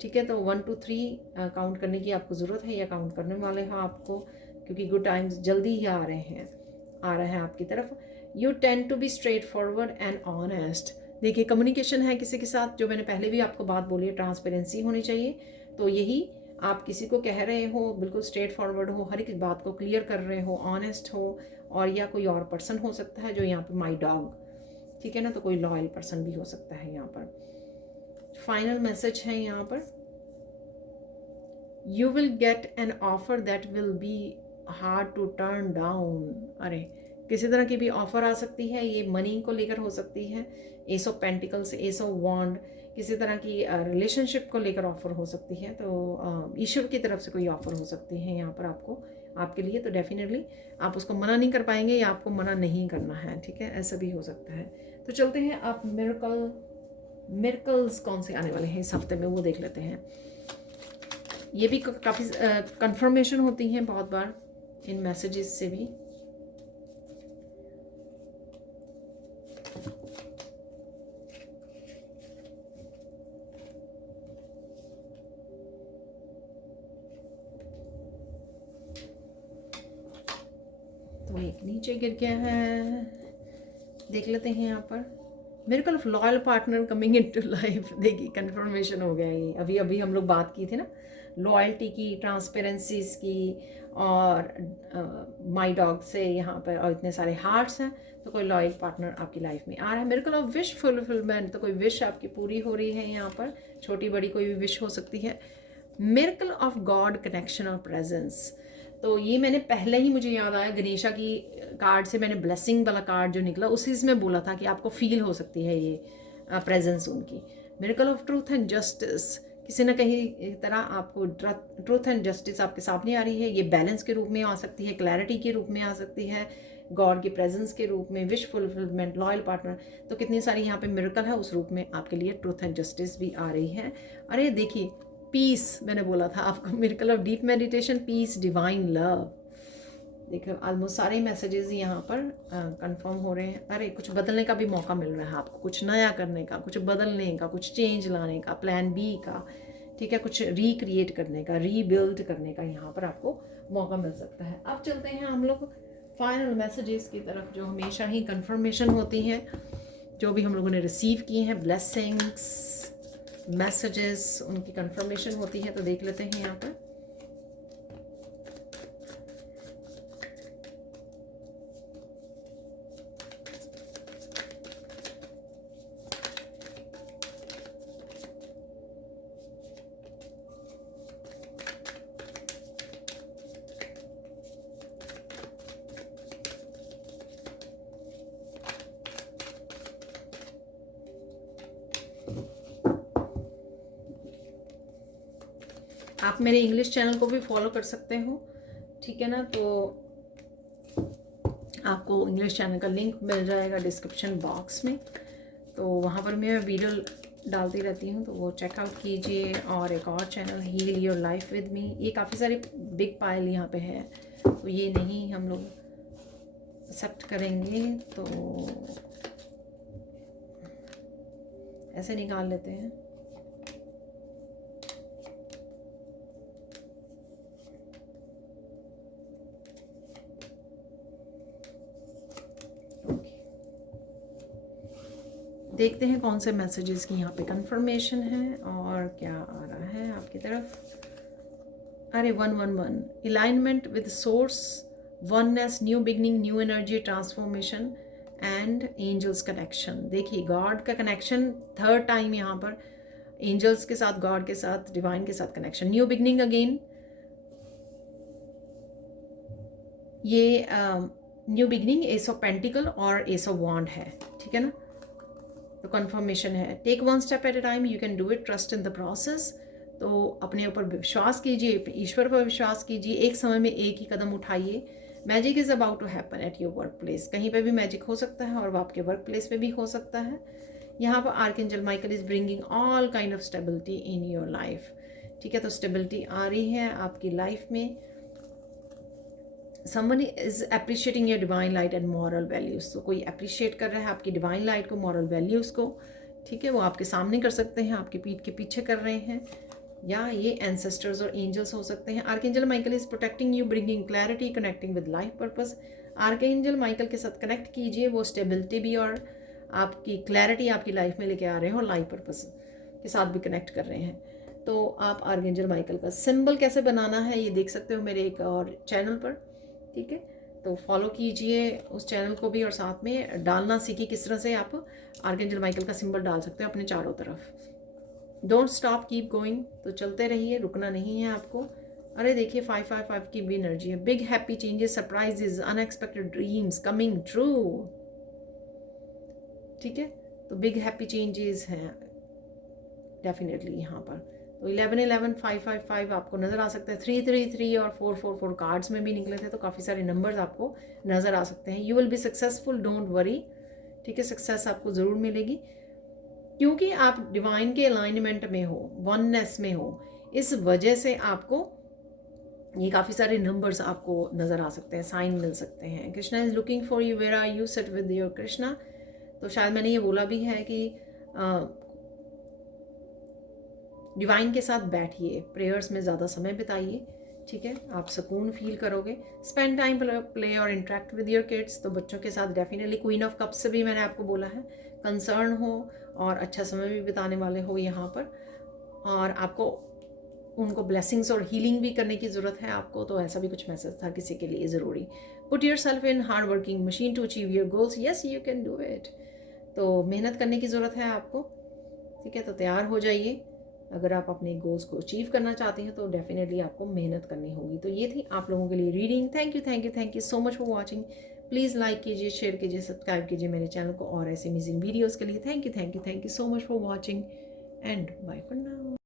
ठीक है, तो 1 2 3 काउंट करने की आपको ज़रूरत है, या काउंट करने वाले हो आपको, क्योंकि गुड टाइम्स जल्दी ही आ रहे हैं आपकी तरफ। You tend to be straightforward and honest. देखिए, कम्युनिकेशन है किसी के साथ, जो मैंने पहले भी आपको बात बोली है, ट्रांसपेरेंसी होनी चाहिए। तो यही आप किसी को कह रहे हो, बिल्कुल स्ट्रेट फॉरवर्ड हो, हर एक बात को क्लियर कर रहे हो, ऑनेस्ट हो। और या कोई और पर्सन हो सकता है, जो यहाँ पे माई डॉग, ठीक है ना, तो कोई लॉयल पर्सन भी हो सकता है यहाँ पर। फाइनल मैसेज है यहाँ पर, you will get an offer that will be hard to turn down. अरे किसी तरह की भी ऑफर आ सकती है, ये मनी को लेकर हो सकती है, ace of pentacles, ace of wand, किसी तरह की रिलेशनशिप को लेकर ऑफर हो सकती है। तो ईश्वर की तरफ से कोई ऑफर हो सकती है यहाँ पर आपको, आपके लिए। तो डेफिनेटली आप उसको मना नहीं कर पाएंगे, या आपको मना नहीं करना है। ठीक है, ऐसा भी हो सकता है। तो चलते हैं, आप मिरेकल्स कौन से आने वाले हैं इस हफ्ते में, वो देख लेते हैं। ये भी काफ़ी कंफर्मेशन होती हैं बहुत बार इन मैसेजेस से भी। तो एक नीचे गिर गया है, देख लेते हैं यहाँ पर। Miracle of loyal partner coming into life. देखिए, कंफर्मेशन हो गया ये। अभी अभी हम लोग बात की थी ना, लॉयल्टी की, ट्रांसपेरेंसीज की, और माई डॉग से यहाँ पर, और इतने सारे हार्ट्स हैं। तो कोई लॉयल पार्टनर आपकी लाइफ में आ रहा है। मिरेकल ऑफ विश फुलफिलमेंट, तो कोई विश आपकी पूरी हो रही है यहाँ पर, छोटी बड़ी कोई भी विश हो सकती है। मिरेकल ऑफ गॉड कनेक्शन और प्रेजेंस, तो ये मैंने पहले ही, मुझे याद आया, गणेशा की कार्ड से मैंने ब्लेसिंग वाला कार्ड जो निकला, उसी में बोला था कि आपको फील हो सकती है ये प्रेजेंस उनकी। Miracle of truth and justice, किसी न कहीं तरह आपको ट्रूथ एंड जस्टिस आपके सामने आ रही है। ये बैलेंस के रूप में आ सकती है, क्लैरिटी के रूप में आ सकती है, गॉड की प्रेजेंस के रूप में, विश फुलफिलमेंट, लॉयल पार्टनर। तो कितनी सारी यहाँ पे मिरेकल है, उस रूप में आपके लिए ट्रूथ एंड जस्टिस भी आ रही है। अरे देखिए, पीस मैंने बोला था आपको, miracle of deep meditation, peace, divine love. देखो, ऑलमोस्ट सारे मैसेजेस यहाँ पर कंफर्म हो रहे हैं। अरे कुछ बदलने का भी मौका मिल रहा है आपको, कुछ नया करने का, कुछ बदलने का, कुछ चेंज लाने का, प्लान बी का। ठीक है, कुछ रिक्रिएट करने का, रीबिल्ड करने का यहाँ पर आपको मौका मिल सकता है। अब चलते हैं हम लोग फाइनल मैसेजेस की तरफ, जो हमेशा ही कंफर्मेशन होती हैं, जो भी हम लोगों ने रिसीव किए हैं, ब्लेसिंग्स, मैसेजेस, उनकी कंफर्मेशन होती है। तो देख लेते हैं यहाँ पर। आप मेरे इंग्लिश चैनल को भी फॉलो कर सकते हो, ठीक है ना। तो आपको इंग्लिश चैनल का लिंक मिल जाएगा डिस्क्रिप्शन बॉक्स में, तो वहाँ पर मैं वीडियो डालती रहती हूँ, तो वो चेकआउट कीजिए। और एक और channel heal your life with me, ये काफ़ी सारे बिग पाइल यहाँ पे है, तो ये नहीं हम लोग एक्सेप्ट करेंगे, तो ऐसे निकाल लेते हैं। देखते हैं कौन से मैसेजेस की यहाँ पे कंफर्मेशन है और क्या आ रहा है आपकी तरफ। अरे 111 alignment with source, oneness, new beginning, new energy, transformation and angels connection. देखिए गॉड का कनेक्शन थर्ड टाइम यहाँ पर, एंजल्स के साथ, गॉड के साथ, डिवाइन के साथ कनेक्शन, न्यू बिगनिंग अगेन। ये new beginning ace of pentacle और एस ऑफ वॉन्ड है, ठीक है ना। तो कन्फर्मेशन है, take one step at a time, you can do it, trust in the process. तो अपने ऊपर विश्वास कीजिए, ईश्वर पर विश्वास कीजिए, एक समय में एक ही कदम उठाइए। Magic is about to happen at your workplace, कहीं पे भी मैजिक हो सकता है और वो आपके वर्क प्लेस पे भी हो सकता है। यहाँ पर archangel Michael is bringing all kind of stability in your life, ठीक है। तो स्टेबिलिटी आ रही है आपकी लाइफ में। Someone is appreciating your divine light and moral values, तो कोई अप्रिशिएट कर रहा है आपकी डिवाइन लाइट को, मॉरल वैल्यूज़ को, ठीक है। वो आपके सामने कर सकते हैं, आपकी पीठ के पीछे कर रहे हैं, या ये एंसेस्टर्स और एंजल्स हो सकते हैं। Archangel Michael is protecting you, bringing clarity, connecting with life purpose. Archangel Michael के साथ कनेक्ट कीजिए, वो स्टेबिलिटी भी और आपकी क्लैरिटी आपकी लाइफ में लेके आ रहे हैं और लाइफ पर्पस के साथ भी कनेक्ट कर रहे हैं। तो आप आर्कएंजल माइकल का सिंबल कैसे बनाना है ये देख सकते हो मेरे एक और चैनल पर, ठीक है। तो फॉलो कीजिए उस चैनल को भी और साथ में डालना सीखिए किस तरह से आप आर्कएंजल माइकल का सिंबल डाल सकते हो अपने चारों तरफ। डोंट स्टॉप, कीप गोइंग, तो चलते रहिए, रुकना नहीं है आपको। अरे देखिए 555 की भी एनर्जी है, big happy changes, surprises, unexpected dreams coming true, ठीक है। तो बिग हैप्पी चेंजेस हैं डेफिनेटली यहाँ पर। तो 1111 555 आपको नज़र आ सकता है, 333 और 444 कार्ड्स में भी निकले थे, तो काफ़ी सारे नंबर्स आपको नज़र आ सकते हैं। You will be successful, don't worry, ठीक है। सक्सेस आपको ज़रूर मिलेगी क्योंकि आप डिवाइन के अलाइनमेंट में हो, वननेस में हो, इस वजह से आपको ये काफ़ी सारे नंबर्स आपको नज़र आ सकते हैं, साइन मिल सकते हैं। Krishna is looking for you, where are you, sit with your Krishna. तो शायद मैंने ये बोला भी है कि डिवाइन के साथ बैठिए, प्रेयर्स में ज़्यादा समय बिताइए, ठीक है। आप सुकून फील करोगे। स्पेंड टाइम प्ले और इंटरेक्ट विद योर किड्स, तो बच्चों के साथ डेफिनेटली, क्वीन ऑफ कप्स से भी मैंने आपको बोला है, कंसर्न हो और अच्छा समय भी बिताने वाले हो यहाँ पर, और आपको उनको ब्लेसिंग्स और हीलिंग भी करने की ज़रूरत है आपको। तो ऐसा भी कुछ मैसेज था किसी के लिए ज़रूरी। Put yourself in hard working machine to achieve your goals, yes you can do it. तो मेहनत करने की ज़रूरत है आपको, ठीक है। तो तैयार हो जाइए, अगर आप अपने गोल्स को अचीव करना चाहते हैं तो डेफिनेटली आपको मेहनत करनी होगी। तो ये थी आप लोगों के लिए reading. Thank you so much for watching. Please like कीजिए, शेयर कीजिए, सब्सक्राइब कीजिए मेरे चैनल को और ऐसे अमेजिंग वीडियोज़ के लिए। Thank you so much for watching and bye for now.